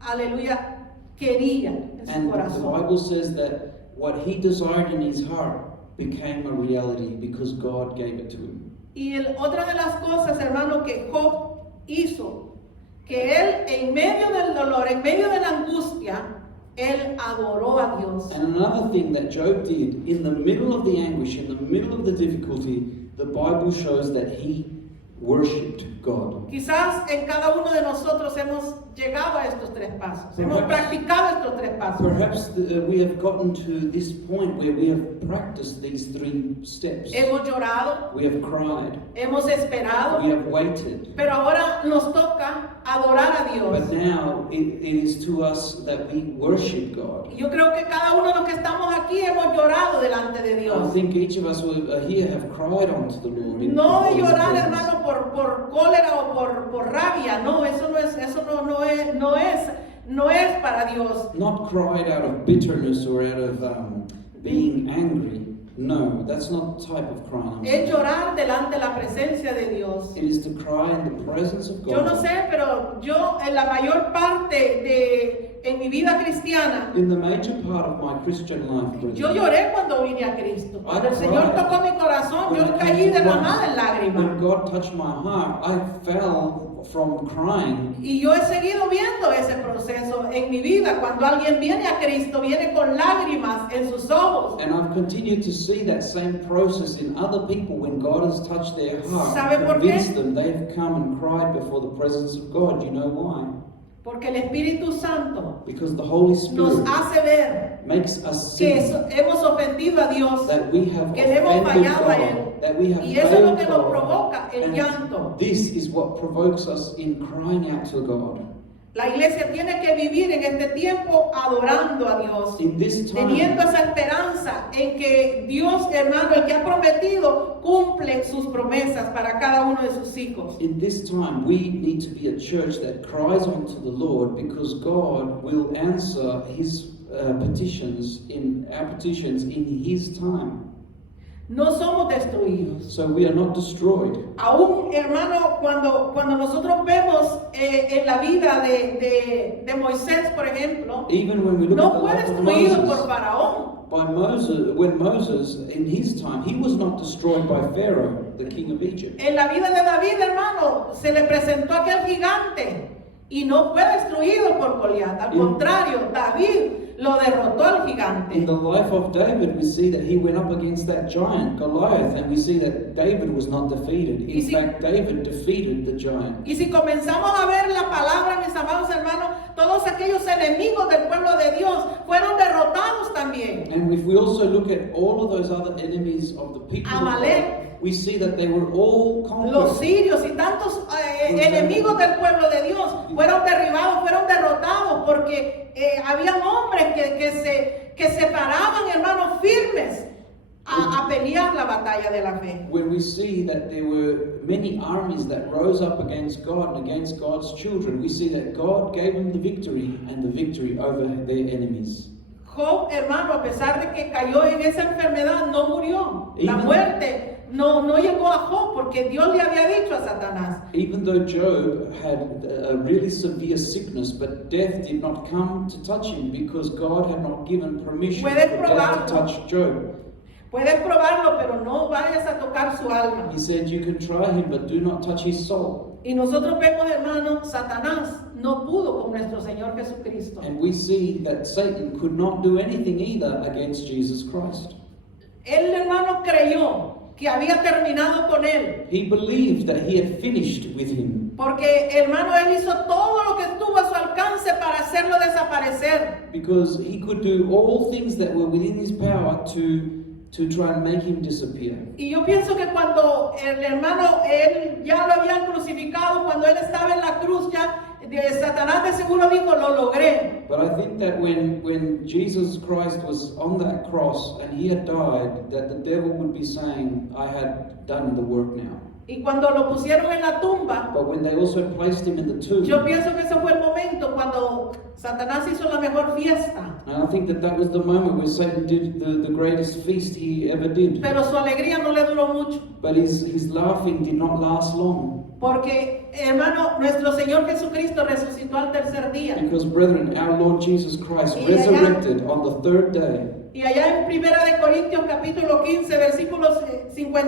aleluya, quería en su And the corazón. Bible says that what he desired in his heart became a reality because God gave it to him. Y otra de las cosas, hermano, que Job hizo, que él en medio del dolor, en medio de la angustia, él adoró a Dios. And another thing that Job did, in the middle of the anguish, in the middle of the difficulty, the Bible shows that he worshipped God. Quizás en cada uno de nosotros hemos llegado a estos 3 pasos, hemos practicado estos 3 pasos. Perhaps we have gotten to this point where we have practiced these 3 steps. Hemos llorado, We have cried, hemos esperado, we have waited. pero ahora nos toca adorar a But Dios. now it is to us that we worship God. Y yo creo que cada uno de los que estamos aquí hemos llorado delante de I Dios. think each of us who are here have cried unto the Lord. No before His llorar, presence. hermano, por cólera o por rabia, no, eso no es para Dios. Not cried out of bitterness or out of being angry. No, that's not the type of crying. Es llorar delante de la presencia de Dios. It is to cry in the presence of God. Yo no sé, pero yo en la mayor parte en mi vida cristiana, In the major part of my Christian life, brethren, yo lloré cuando vine a Cristo. Cuando el Señor tocó mi corazón, when yo I caí came to derramada en Christ, lágrimas. when God touched my heart, I fell from crying. Y yo he seguido viendo ese proceso en mi vida. Cuando alguien viene a Cristo, viene con lágrimas en sus ojos. And I've continued to see that same process in other people when God has touched their heart, ¿Sabe por qué? convinced them, they've come and cried before the presence of God. You know why? Porque el Espíritu Santo Because the Holy nos Spirit hace ver makes us que see hemos ofendido a Dios. that we have que le hemos offended fallado a Él. God, that we have Y eso es lo failed que nos God. provoca el And llanto. this is what provokes us in crying out to God. La iglesia tiene que vivir en este tiempo adorando a Dios, In this teniendo time, esa esperanza en que Dios, hermano, el que ha prometido, cumple sus promesas para cada uno de sus hijos. in this time, we need to be a church that cries unto the Lord, because God will answer His petitions in His time. No somos destruidos. So we are not destroyed. Aún, hermano, cuando nosotros vemos en la vida de Moisés, por ejemplo, Even when we look no at the fue life of destruido por Moses, Faraón. when Moses, in his time, he was not destroyed by Pharaoh, the king of Egypt. En la vida de David, hermano, se le presentó aquel gigante y no fue destruido por Goliat. Al contrario, David lo derrotó al gigante. In the life of David, we see that he went up against that giant, Goliath, and we see that David was not defeated. In fact, David defeated the giant. Y si comenzamos a ver la palabra, mis amados hermanos, todos aquellos enemigos del pueblo de Dios fueron derrotados también. And if we also look at all of those other enemies of the people of Amalek, God, we see that they were all los conquered. sirios y tantos enemigos del pueblo de Dios fueron derribados, fueron derrotados, porque habían hombres que se paraban, hermanos, firmes a pelear la batalla de la fe. When we see that there were many armies that rose up against God and against God's children, we see that God gave them the victory and the victory over their enemies. Job, hermano, a pesar de que cayó en esa enfermedad, no murió. La Even- muerte no llegó a Job, porque Dios le había dicho a Satanás: Even though Job had a really severe sickness, but death did not come to touch him because God had not given permission for Puedes death probarlo. to touch Job. puedes probarlo, pero no vayas a tocar su alma. He said, you can try him, but do not touch his soul. Y nosotros vemos, hermano, Satanás no pudo con nuestro Señor Jesucristo. And we see that Satan could not do anything either against Jesus Christ. Él, hermano, creyó que había terminado con él. He believed that he had finished with him. Porque, hermano, él hizo todo lo que estuvo a su alcance para hacerlo desaparecer. Because he could do all things that were within his power to try and make him disappear. Y yo pienso que cuando el hermano, él ya lo habían crucificado, cuando él estaba en la cruz, ya Satanás de seguro dijo: lo logré. But I think that when Jesus Christ was on that cross and he had died, that the devil would be saying, I had done the work now. Y cuando lo pusieron en la tumba, But when they also placed him in the tomb, yo pienso que ese fue el momento cuando Satanás hizo la mejor fiesta. and I think that was the moment where Satan did the greatest feast he ever did. Pero su alegría no le duró mucho. But his laughing did not last long. Porque, hermano, nuestro Señor Jesucristo resucitó al tercer día. Because, brethren, our Lord Jesus Christ Y allá- resurrected on the third day. Y allá en 1 de Corintios capítulo 15, versículos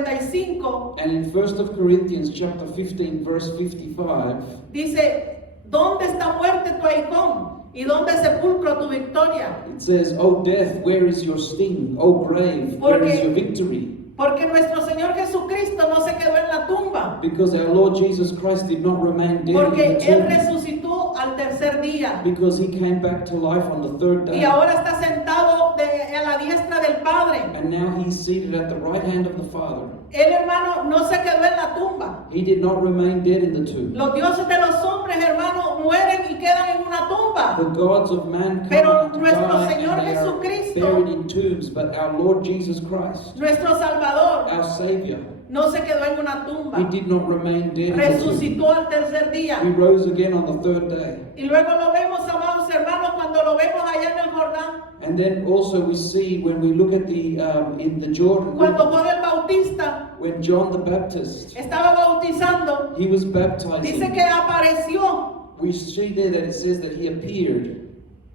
55, And in 1 Corinthians chapter 15, verse 55, dice: ¿dónde está muerte tu aguijón? ¿Y dónde sepulcro tu victoria? it says, O death, where is your sting? O grave, where is Porque- your victory? Porque nuestro Señor Jesucristo no se quedó en la tumba. Because our Lord Jesus Christ did not remain dead Porque in the Él tomb. resucitó al tercer día. Because he came back to life on the third Y day. ahora está sentado a la diestra del Padre. And now he's seated at the right hand of the Father. Él, hermano, no se quedó en la tumba. He did not remain dead in the tomb. Los dioses de los hombres, hermano, mueren y quedan en una tumba. The gods of man come Pero and nuestro die, Señor and they are Jesucristo, buried in tombs, but our Lord Jesus Christ, nuestro Salvador, our Savior, No se quedó en una He tumba. did not remain dead in the tomb. Resucitó al tercer día. He rose again on the third day. Y luego lo vemos, amados hermanos, cuando lo vemos allá en el Jordán. And then also we see when we look at the in the Jordan Cuando River, Juan el Bautista when John the Baptist, estaba bautizando, he was dice baptizing. que apareció. We see there that it says that he appeared.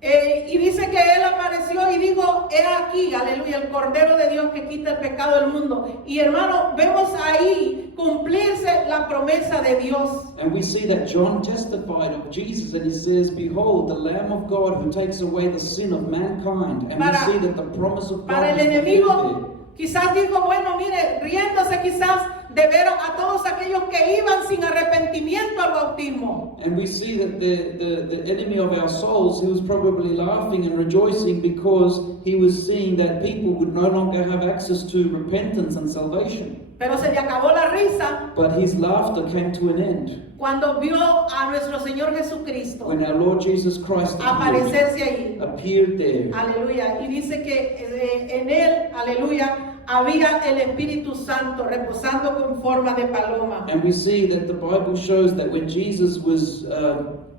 Y dice que él apareció y dijo, he aquí, aleluya, el Cordero de Dios que quita el pecado del mundo. Y hermano, vemos ahí cumplirse la promesa de Dios. And we see that John testified of Jesus, and he says, "Behold, the Lamb of God who takes away the sin of mankind." And we see that the promise of Para God el is fulfilled enemigo, quizás dijo, bueno, mire, riéndose quizás de ver a todos aquellos que iban sin arrepentimiento al bautismo. there. And we see that the enemy of our souls, he was probably laughing and rejoicing because he was seeing that people would no longer have access to repentance and salvation. Pero se le acabó la risa But his laughter came to an end cuando vio a nuestro Señor Jesucristo when our Lord Jesus Christ aparecerse allí. appeared there. Aleluya. Y dice que en él, aleluya, había el Espíritu Santo reposando con forma de paloma. And we see that the Bible shows that when Jesus was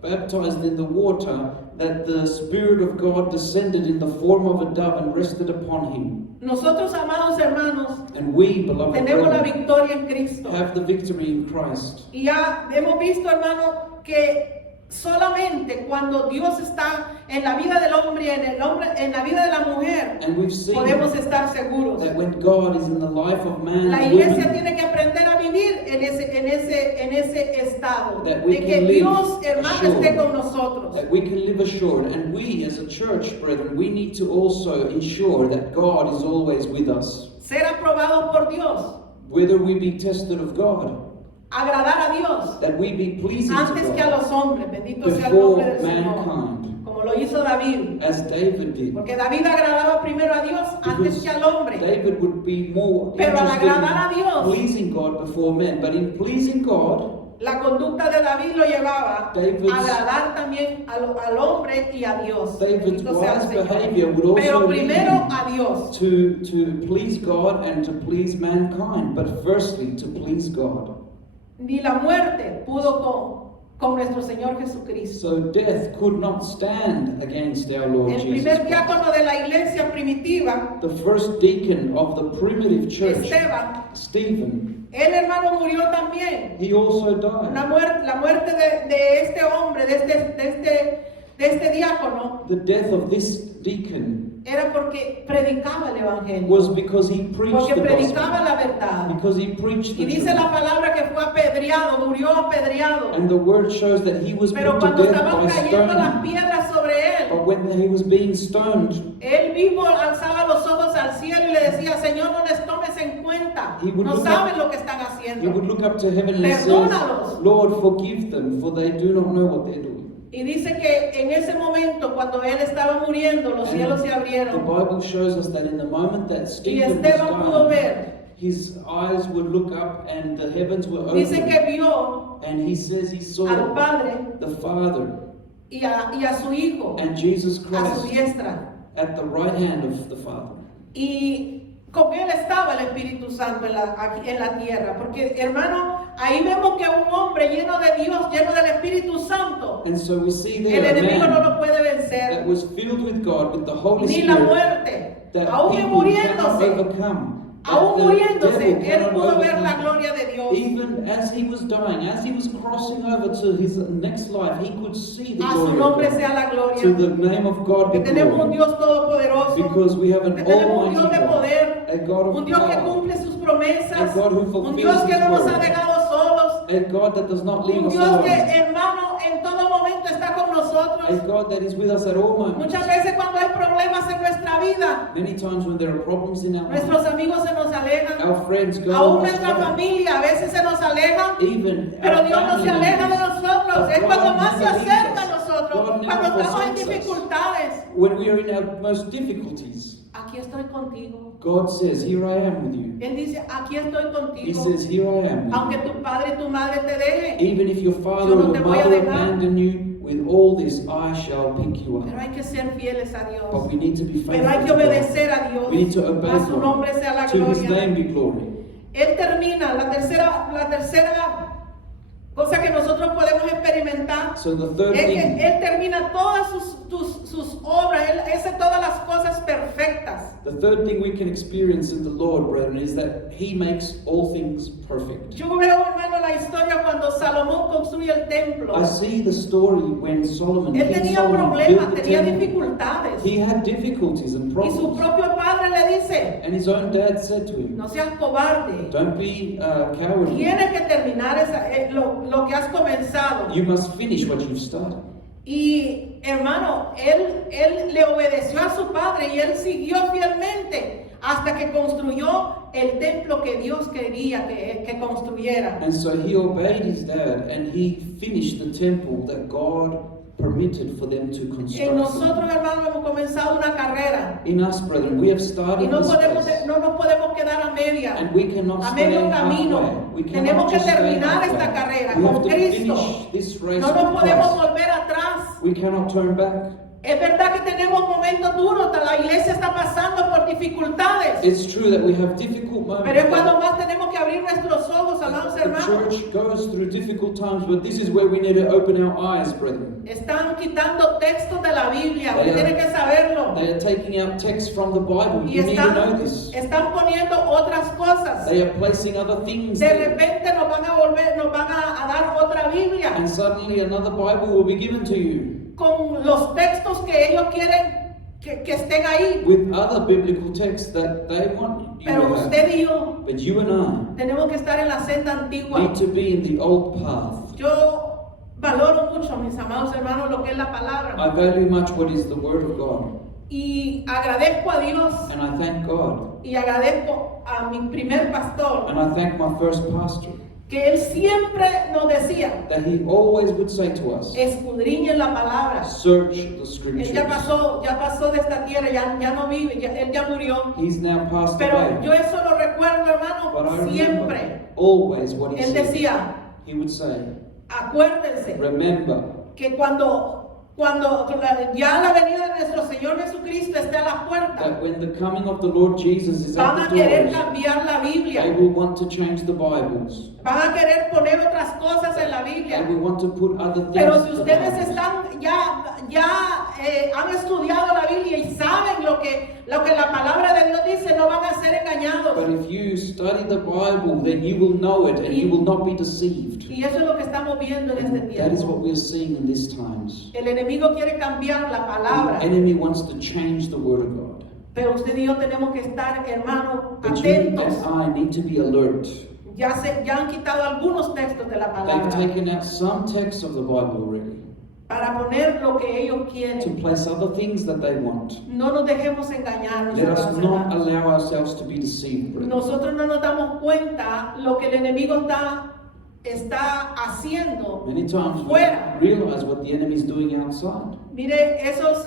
baptized in the water, that the Spirit of God descended in the form of a dove and rested upon him. Nosotros, amados hermanos, And we, beloved tenemos la brethren, victoria en Cristo. have the victory in Christ. Y ya hemos visto, hermano, que solamente cuando Dios está en la vida del hombre y en la vida de la mujer, And we've seen podemos estar seguros. that when God is in the life of man La and iglesia woman, tiene que aprender a vivir en ese estado That we de que can live Dios, hermano, assured. esté con nosotros. that we can live assured. And we as a church, brethren, we need to also ensure that God is always with us. Ser aprobados por Dios, Whether we be tested of God, agradar a Dios that we be pleasing antes to que a God los hombres, bendito sea el before nombre del Señor, mankind, como lo hizo David, as David did. porque David agradaba primero a Dios antes Because que al hombre. David would be more Pero al interested agradar a Dios, in pleasing God before men, but in pleasing God, la conducta de David lo llevaba David's- a agradar también al hombre y a Dios. David's Bendito sea el wise Señor. behavior would also Pero lead primero him a Dios. to please God and to please mankind, but firstly to please God. Ni la muerte pudo con nuestro Señor Jesucristo. So death could not stand against our Lord El Jesus primer Christ. diácono de la iglesia primitiva, The first deacon of the primitive church, Esteban, Stephen, él, hermano, murió también. he also died. La muerte de este hombre, de este diácono, The death of this deacon era porque predicaba el evangelio, was because he preached porque the predicaba gospel, la verdad. because he preached Y the dice truth. la palabra que fue apedreado, murió apedreado. And the word shows that he was Pero put to cuando death estaban by cayendo las stoning. piedras sobre él, But when he was being stoned, él mismo alzaba los ojos al cielo y le decía, Señor, no les tomes en cuenta, He would no look saben up- lo que están he would haciendo. look up to heaven and says, Perdónalos. Lord, forgive them, for they do not know what they're doing. Y dice que en ese momento, cuando él estaba muriendo, los And cielos se the abrieron Bible shows us that in the moment that y Stephen was Esteban pudo dying, ver. his eyes would look up and the heavens were Dice open. que vio And he says he al saw Padre the Father y a su Hijo and Jesus a su Christ diestra. at the right hand of the Father. Y con él estaba el Espíritu Santo aquí en la tierra. Porque, hermano, ahí vemos que un hombre lleno de Dios, lleno del Espíritu Santo, And so we see el there a enemigo no man lo puede that vencer. was filled with God, with the Holy Ni la Spirit, muerte. that Aún people cannot muriéndose, overcome. aún That the muriéndose, devil él cannot pudo ver la overcome. gloria de Dios. Even as he was dying, as he was crossing over to his next life, he could see the A su glory of nombre God. sea la To gloria. the name of God be Que tenemos un glory. Dios todopoderoso. Because we have an Que tenemos un Dios almighty de God, poder. a God Un of Dios que power, cumple sus promesas. A God who Un fulfills Dios que His no nos ha word. dejado solos. a God that does not leave Un us Dios que, alone, hermano, en todo momento está con a nosotros. God that is with us at all moments. Muchas veces cuando hay problemas en nuestra vida, Many times when there are problems in our life, nuestros amigos se nos alejan. our friends go Aún on nuestra astray. familia a veces se nos aleja. Even Pero our Dios no se family aleja de members. nosotros. But Es God cuando más se never leaves acerca a us. nosotros. God never Cuando estamos en forsakes us. dificultades. When we are in our most difficulties, Aquí estoy contigo. God says, "Here I am with you." Él dice, aquí estoy He contigo. says, "Here I am with Aunque you." tu padre y tu madre te dejen. Even if your father Yo no or te your voy a mother dejar. abandon you, with all this I shall pick you Pero up. hay que ser fieles a But Dios. we need to be Pero hay que faithful to God. obedecer a Dios. We need to obey A su God. nombre sea la To His gloria. name be glory. él termina, la tercera cosa que nosotros podemos experimentar So the third es thing, que él termina todas sus obras, él hace todas las cosas perfectas. the third thing we can experience in the Lord, brethren, is that He makes all things perfect. Yo veo, hermano, la historia cuando Salomón construye el templo. I see the story when Solomon, Él King tenía Solomon problemas, built the tenía temple. dificultades. He had difficulties and Y su problems. propio padre le dice, And his own dad said to him, no seas cobarde. don't be cowardly. Tienes que terminar lo que has comenzado. You must finish what you've started. Y hermano, él le obedeció a su padre y él siguió fielmente hasta que construyó el templo que Dios quería que construyera. And so he obeyed his dad and he finished the temple that God permitted for them to En construct. nosotros, hermano, hemos comenzado una carrera In us, brethren, we have y started no this race, nos podemos quedar a media. and we cannot A stay medio halfway. camino. We Tenemos cannot que just stay terminar esta halfway. carrera We have con to Cristo. finish this race No nos with podemos Christ. volver atrás. We cannot turn back. Es verdad que tenemos momentos duros, la iglesia está pasando por dificultades, It's true that we have difficult moments. pero es cuando más tenemos que abrir nuestros ojos, amados The hermanos. church goes through difficult times, but this is where we need to open our eyes, brethren. Están quitando textos de la Biblia, usted They are- tiene que saberlo. They are taking out texts from the Bible. Y You need to know this. están poniendo otras cosas. They are placing other things De there. repente nos van a dar otra Biblia And suddenly another Bible will be given to you con los textos que ellos quieren que estén ahí. with other biblical texts that they want you Pero to have. usted y yo But you and tenemos que estar en la senda I antigua. need to be in the old path. Yo valoro mucho, mis amados hermanos, lo que es la palabra. I value much what is the Word of God. Y agradezco a Dios And I thank God. y agradezco a mi primer pastor And I thank my first pastor que él siempre nos decía, that he always would say to us, escudriñen la palabra. search the Él scriptures. ya pasó de esta tierra, ya no vive, él ya murió. He's now passed Pero away. yo eso lo recuerdo, But I hermano, remember siempre. always what he Él said. decía, He would say, acuérdense remember que cuando ya la venida de nuestro Señor Jesucristo esté a la puerta, that when the coming of the Lord Jesus is van at a the querer doors, cambiar la they Biblia, will want to change the Bibles. van a querer poner otras cosas en la They Biblia. will want to put other things Pero si in the ustedes Bible. están han estudiado la Biblia y saben lo que la palabra de Dios dice, no van a ser engañados. But if you study the Bible, then you will know it and you will not be deceived. Y eso es lo que estamos viendo en este That is what tiempo. we are seeing in these times. El enemigo quiere cambiar la palabra, The enemy wants to change the Word of God. pero usted y yo tenemos que estar, hermanos, But you atentos. and I need to be alert. Ya han quitado algunos textos de la They've palabra taken out some texts of the Bible already para poner lo que ellos to quieren. place other things that they want. No nos dejemos engañar, mis Let us amados not hermanos. allow ourselves to be deceived, brethren. Nosotros no nos damos cuenta lo que el enemigo está haciendo Many times we fuera. realize what the enemy is doing outside. Mire, esos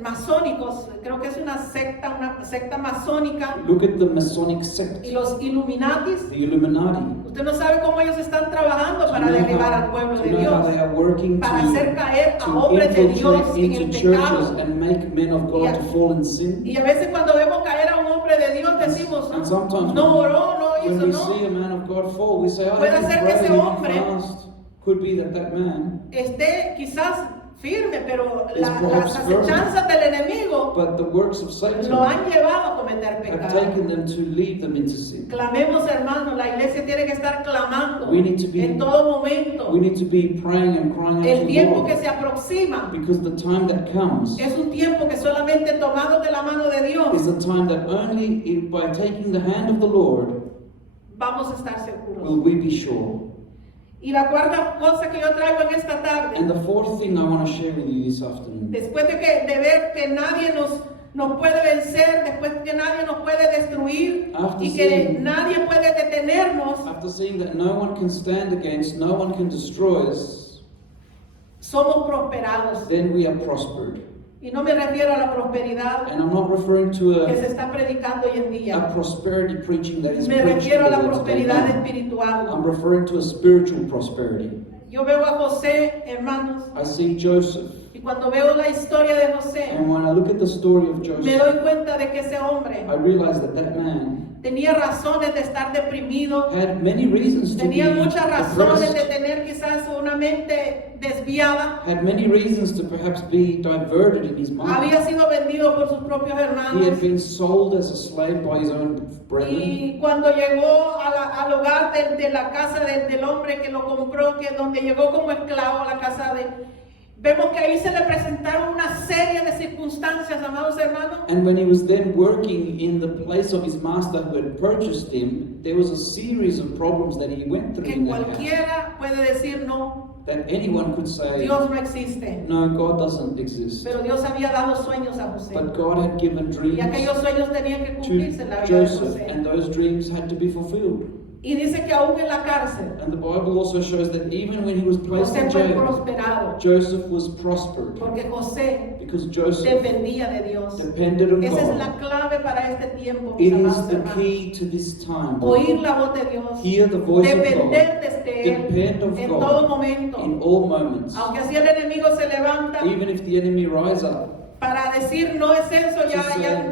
masónicos, creo que es una secta masónica, Look at the Masonic sect, y los Illuminatis. the Illuminati. Usted no sabe cómo ellos están trabajando Do para you know derribar how- al pueblo do de you know how Dios, they are working para hacer caer a to hombres de Dios infiltrate en el into churches pecado. and make men of God to fall in sin? Y a veces cuando vemos caer a un hombre de Dios decimos, And sometimes no oró, no when hizo, we no. see a man of God fall, we say, oh, Puede he ser que prayed, ese he hombre- fast. Could be that man, Esté quizás firme, pero Is las perhaps acechanzas del enemigo but the works of Satan lo han llevado a cometer have pecado. taken them to lead them into sin. Clamemos, hermanos, la iglesia tiene que estar clamando We need to be- en todo momento. We need to be praying and crying out El to the tiempo que Lord, se aproxima because the time that comes es un tiempo que solamente tomados de la mano de Dios is the time that only by taking the hand of the Lord vamos a estar will seguros. we be sure. Y la cuarta cosa que yo traigo en esta tarde, And the fourth thing I want to share with you this afternoon, después de ver que nadie nos puede vencer, después que nadie nos puede destruir After y que seeing- nadie puede detenernos, after seeing that no one can stand against, no one can destroy us, somos prosperados. then we are prospered. Y no me refiero a la prosperidad And I'm not referring to que se a está predicando hoy en día. prosperity preaching that is Me preached refiero a la today. prosperidad No. espiritual. I'm referring to a spiritual prosperity. Yo veo a José, hermanos, I see Joseph, y cuando veo la historia de José, And when I look at the story of me Joseph, doy cuenta de que ese hombre I realize that that man tenía razones de estar deprimido, had many reasons to be tenía muchas razones de depressed, tener quizás una mente desviada. had many reasons to perhaps be diverted in his mind. Había sido vendido por sus propios He hermanos. had been sold as a slave by his own brethren. Y cuando llegó al hogar de la casa del hombre que lo compró, que donde llegó como esclavo a la casa vemos que ahí se le presentaron una serie de circunstancias, amados hermanos, And when he was then working in the place of his master who had purchased him, there was a series of problems that he went through que in that house. cualquiera puede decir no, That anyone could say, Dios no existe. no, God doesn't exist. Pero Dios había dado sueños a José. But God had given Y dreams aquellos sueños tenían que cumplirse en la vida de Joseph, José. and those dreams had to be fulfilled. Y dice que aún en la cárcel, And the Bible also shows that even when he was placed José in fue jail, prosperado. Joseph was prospered Porque José because Joseph dependía de Dios. depended on Esa es God. la clave para este tiempo, mis It is amados the hermanos. key to this time. Oír la voz de Dios. Hear the voice of God. Depender de Él Depend of en God todo momento. in all moments. Aunque así el enemigo se levanta Even if the enemy rise up para decir no es eso,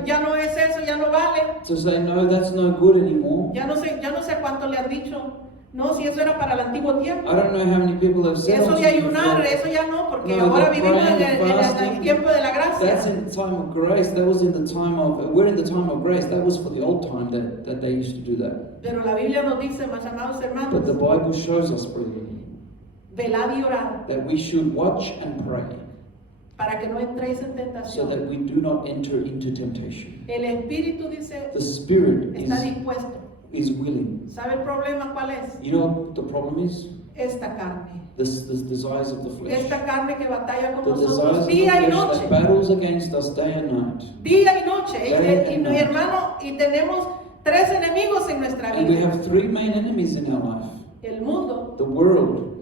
ya no es eso, ya no vale. to say, no, that's no good anymore. Ya no sé cuánto le han dicho. No, si eso era para el antiguo tiempo. I don't know how many people have said Eso de to you ayunar, before, eso ya no, porque No, ahora the vivimos en praying and el fasting, tiempo de la that's gracia. in the time of grace. That was in the time of, we're in the time of grace. That was for the old time that they used to do that. Pero la Biblia nos dice, mis amados But the hermanos, Bible shows us, brethren, velad y orad that we should watch and pray para que no entréis en so that tentación. we do not enter into temptation. El Espíritu dice, The spirit está dispuesto. is willing. ¿Sabe el problema cuál es? You know what the problem is? Esta carne. The desires of the flesh. Esta carne que batalla con The desires nosotros of the día y flesh noche. that battles against us day and night. Día y noche. Day Y and mi night. hermano, y tenemos tres enemigos en nuestra And we vida. have three main enemies in our life. El mundo, The world,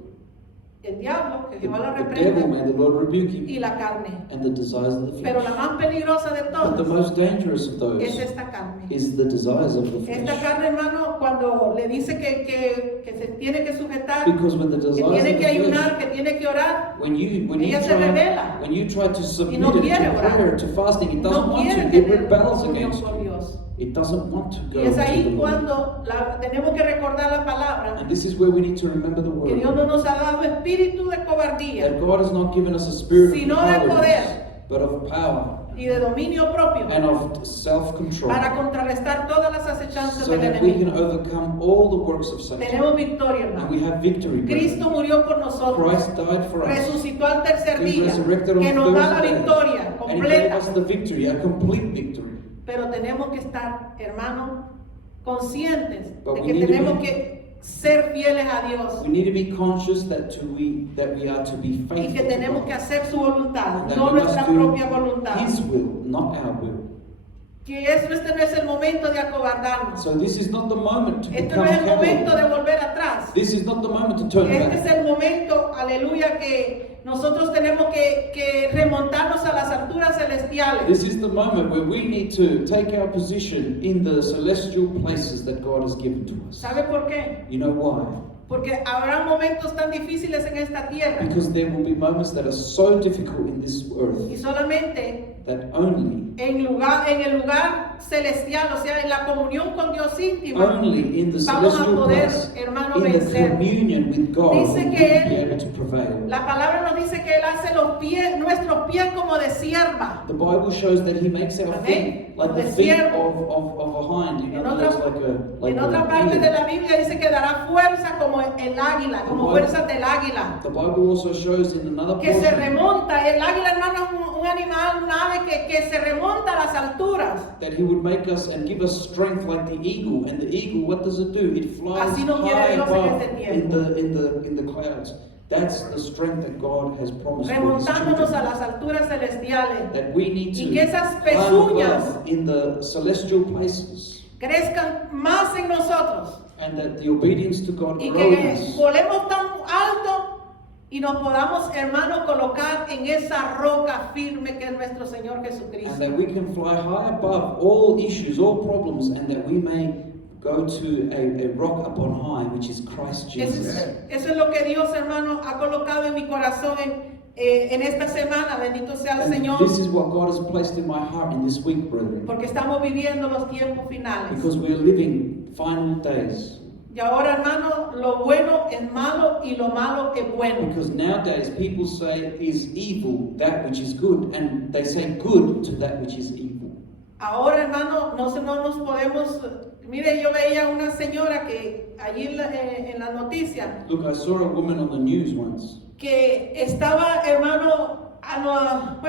el diablo, que the Jehová la devil, reprenda, may the Lord rebuke him, y la carne. and the desires of the Pero flesh. la más peligrosa de But the todas most dangerous of those es esta carne. is the desires of the Esta flesh. carne, hermano, cuando le dice que se tiene que sujetar, Because when the que desires of tiene que the flesh, ayunar, que tiene que orar, when you ella se revela. try to submit no it quiere to orar. prayer, to fasting, it doesn't no want quiere to. It tener rebels comunión against con you. Dios. It doesn't want to go Y es to the ahí Lord. cuando tenemos que recordar la palabra, And this is where we need to remember the que Dios word. no nos ha dado espíritu de cobardía That God has not given us a spirit of Sino de cowardice, poder. but of power y de dominio propio and of self-control, para contrarrestar todas las acechanzas so del that we can enemigo. overcome all the works of Satan. Tenemos victoria, And hermano. we have victory. Cristo brethren. murió por nosotros, Christ died for us. resucitó al tercer He día, resurrected on que nos da la Thursday, victoria and He gave completa. us the victory, a complete victory. Pero tenemos que estar, hermano, conscientes But de we que need to tenemos be- que ser fieles a Dios We need to be conscious that we are to be y faithful que to tenemos God. que hacer su voluntad, And that no we must nuestra do propia voluntad. His will, not our will. Que este no es el momento de acobardarnos. So this is not the moment to Este no become es el momento coward. de volver atrás. This is not the moment to turn Este back. es el momento, aleluya, que nosotros tenemos que remontarnos a las alturas celestiales. This is the moment where we need to take our position in the celestial places that God has given to us. ¿Sabe por qué? You know why? Porque habrá momentos tan difíciles en esta tierra Because there will be moments that are so difficult in this y earth solamente that only en el lugar celestial, o sea, en la comunión con Dios íntima, Only in the vamos a celestial poder, place, hermano, in the vencer. communion with God, Dice we will que be Él- able to prevail. La palabra nos dice que Él hace nuestros pies como de sierva. The Bible shows that He makes our Amén. feet like the De feet siervo. of a hind. You En know, otra, it's like en a otra parte de eagle. la Biblia dice que dará fuerza como el águila, como Bible- fuerzas del águila. The Bible also shows in another Que se portion remonta, el águila, hermano, es un animal, un ave que se remonta a las alturas. that He would make us and give us strength like the eagle. And the eagle, what does it do? It flies Así nos quiere high Dios en above este in tiempo. the clouds. That's the strength that God has promised for His Remontándonos a children. las alturas celestiales. That we need Y to que esas climb pezuñas above in the celestial places. crezcan más en nosotros. And that the obedience to God Y grows. que volemos tan alto y nos podamos, hermano, colocar en esa roca firme que es nuestro Señor And Jesucristo. that we can fly high above all issues, all problems, and that we may go to a rock up on high, which is Christ Jesus. Eso es lo que Dios, hermano, ha colocado en mi corazón en esta semana. Bendito sea el And Señor. this is what God has placed in my heart in this week, brethren. Porque estamos viviendo los tiempos finales. Because we are living final days. Y ahora, hermano, lo bueno es malo y lo malo es bueno. Because nowadays people say is evil that which is good, and they say good to that which is evil. Ahora, hermano, no nos podemos... Mire, yo veía una señora que allí en la noticia Look, I saw a woman on the news once que estaba, hermano,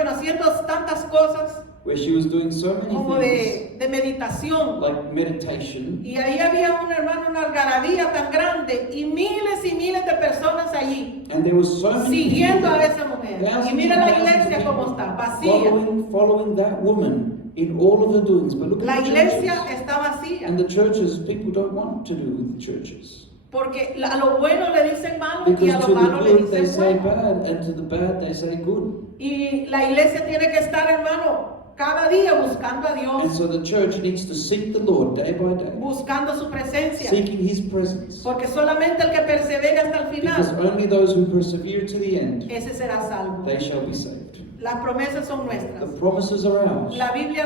haciendo tantas cosas where she was doing so many como things, de meditación. like meditation, Y ahí había un hermano, una algarabía tan grande y miles de personas allí and there was so many siguiendo a people, esa mujer. Y thousands mira and la thousands of iglesia people como está, vacía. following that woman in all of her doings. But look La at the iglesia churches. está vacía And the churches, people don't want to do with the churches. porque a lo bueno le dicen malo y Because a to lo malo the le good they dicen say bueno. bad, and to the bad they say good. Y la iglesia tiene que estar, hermano, cada día buscando a And Dios, so the church needs to seek the Lord day by day, buscando su presencia. seeking His presence. Porque solamente el que persevera hasta el Because final, only those who persevere to the end, ese será salvo. they shall be saved. Las promesas son The nuestras. promises are ours. En la Biblia,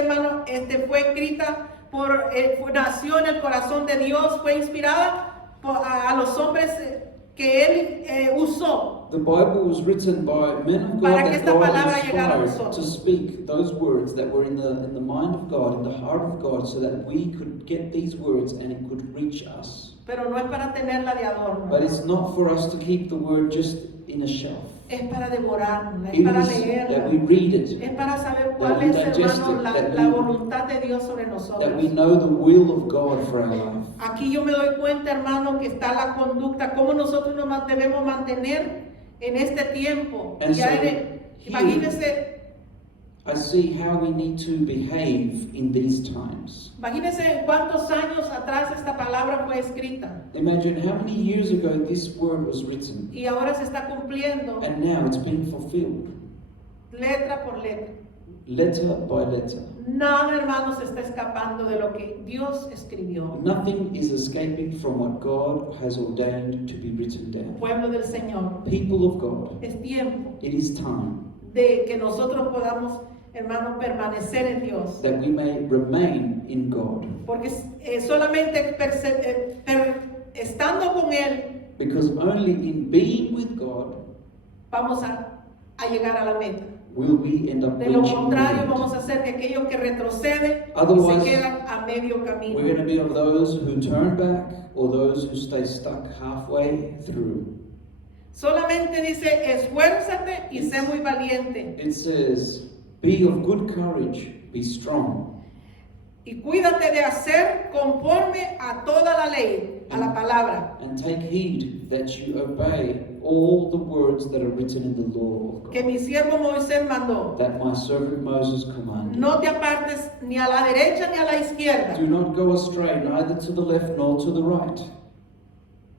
hermano, fue escrita nació en el corazón de Dios, fue inspirada a los hombres que Él usó. The Bible was written by men of God Para que that esta God palabra llegara a inspired nosotros. to speak those words that were in the mind of God, in the heart of God, so that we could get these words and it could reach us. Pero no es para tenerla de adorno. But it's not for us to keep the word just in a shelf. Es para devorarla, es It para is leerla. that we read it, Es para saber cuál that we es, digest hermano, it, that la we- voluntad de Dios sobre that nosotros. we know the will of God for our life. Aquí yo me doy cuenta, hermano, que está la conducta, cómo nosotros nos debemos mantener en este tiempo. And Ya so, imagínense, I see how we need to behave in these times. imagínense cuántos años atrás esta palabra fue escrita Imagine how many years ago this word was written, y ahora se está cumpliendo and now it's being fulfilled, letra por letra. letter by letter. Nada, hermano, se está escapando de lo que Dios escribió. Nothing is escaping from what God has ordained to be written down. Pueblo del Señor, People of God, es tiempo it is time de que nosotros podamos, hermano, permanecer en Dios. that we may remain in God. Porque solamente estando con Él Because only in being with God vamos a llegar a la meta. will we end up De lo reaching the contrario, end. vamos a ser de aquellos que retroceden y Otherwise, se quedan a medio camino. We're going to be of those who turn back or those who stay stuck halfway through. Solamente dice, esfuérzate y sé muy valiente. It says, be of good courage, be strong, Y cuídate de hacer conforme a toda la ley, a la palabra, and take heed that you obey all the words that are written in the law of que God, mi siervo Moisés mandó. that my servant Moses commanded. No te apartes ni a la derecha ni a la izquierda. Do not go astray, neither to the left nor to the right,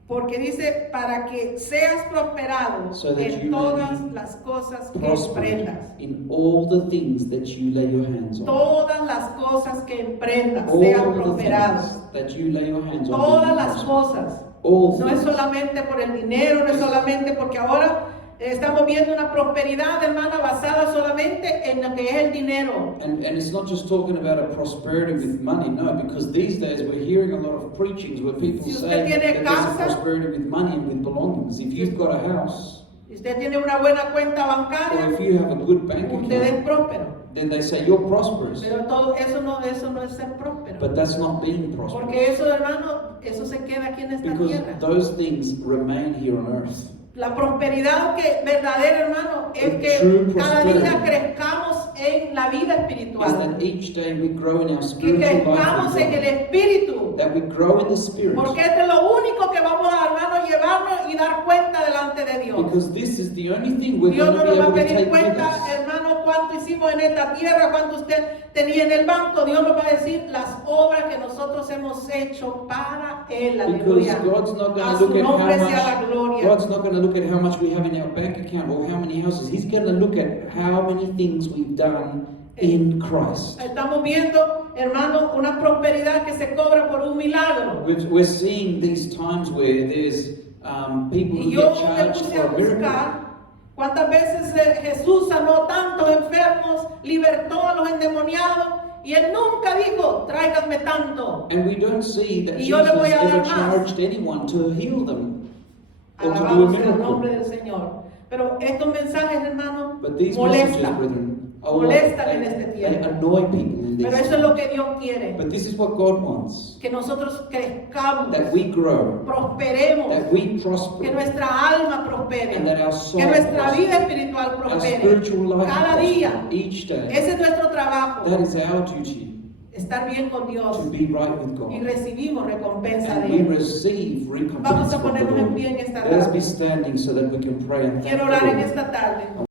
Porque dice, para que seas prosperado So that you en may todas be las cosas que prosper emprendas. in all the things that you lay your hands on. Todas las cosas que emprendas All sean the prosperadas. things that you lay your hands on. Todas will las prosper. cosas. All No es things. solamente por el dinero, no es solamente porque ahora estamos viendo una prosperidad, hermana, basada solamente en lo que es el dinero. And it's not just talking about a prosperity with money, no, because these days we're hearing a lot of preachings where people Si usted say tiene that there's a casa, prosperity with money and with belongings. If you've got a house, Si usted tiene una buena cuenta or bancaria, if you have a good bank usted es account, próspero. then they say you're prosperous. Pero todo eso no es ser próspero. But that's not being prosperous. Porque eso, hermano, eso se queda aquí en esta Because tierra. those things remain here on earth. La prosperidad verdadera, hermano, es The que true cada día prosperity crezcamos en la vida Is espiritual. that each day we grow in our Que spiritual crezcamos life en with el God. espíritu. That we grow in the spirit. Porque esto es lo único que vamos a, hermano, llevarnos y dar cuenta delante de Dios. Because this is the only thing we're Dios going no to be nos va a able to pedir take with cuenta, us. hermano, cuánto hicimos en esta tierra, cuánto usted tenía en el banco. Dios nos va a decir las obras que nosotros hemos hecho para Él. Because Aleluya. God's not going A to su look at nombre how sea la much gloria. God's not going to look at how much we have in our bank account or how many houses. He's going to look at how many things we've done in Christ. Estamos viendo, hermano, una prosperidad que se cobra por un milagro. We're seeing these times where there's people Y who yo get me charged puse for a a miracle. buscar cuántas veces Jesús sanó tantos enfermos, libertó a los endemoniados, y él nunca dijo, tráiganme tanto. And we don't see that Y Jesus yo le voy a ever dar más. charged anyone to heal them or to do a Alabado sea el nombre miracle. del Señor. Pero estos mensajes, hermano, But these messages, molestan. brethren, Molestan en este they tiempo. annoy people in Pero this. eso es lo que Dios quiere. But this is what God wants. Que nosotros crezcamos, That we grow, prosperemos, that we que prosper, nuestra alma prospere, and that our soul que nuestra prospers, vida espiritual our prospere. spiritual life Cada prospers día. each day. Ese es nuestro trabajo. That is our duty, Estar bien con Dios. to be right with Y God. recibimos recompensa And de we Él. receive Vamos recompense a from the ponernos en Lord. pie en esta Let us be tarde. standing so that we can pray and thank Quiero the orar en Lord. esta tarde.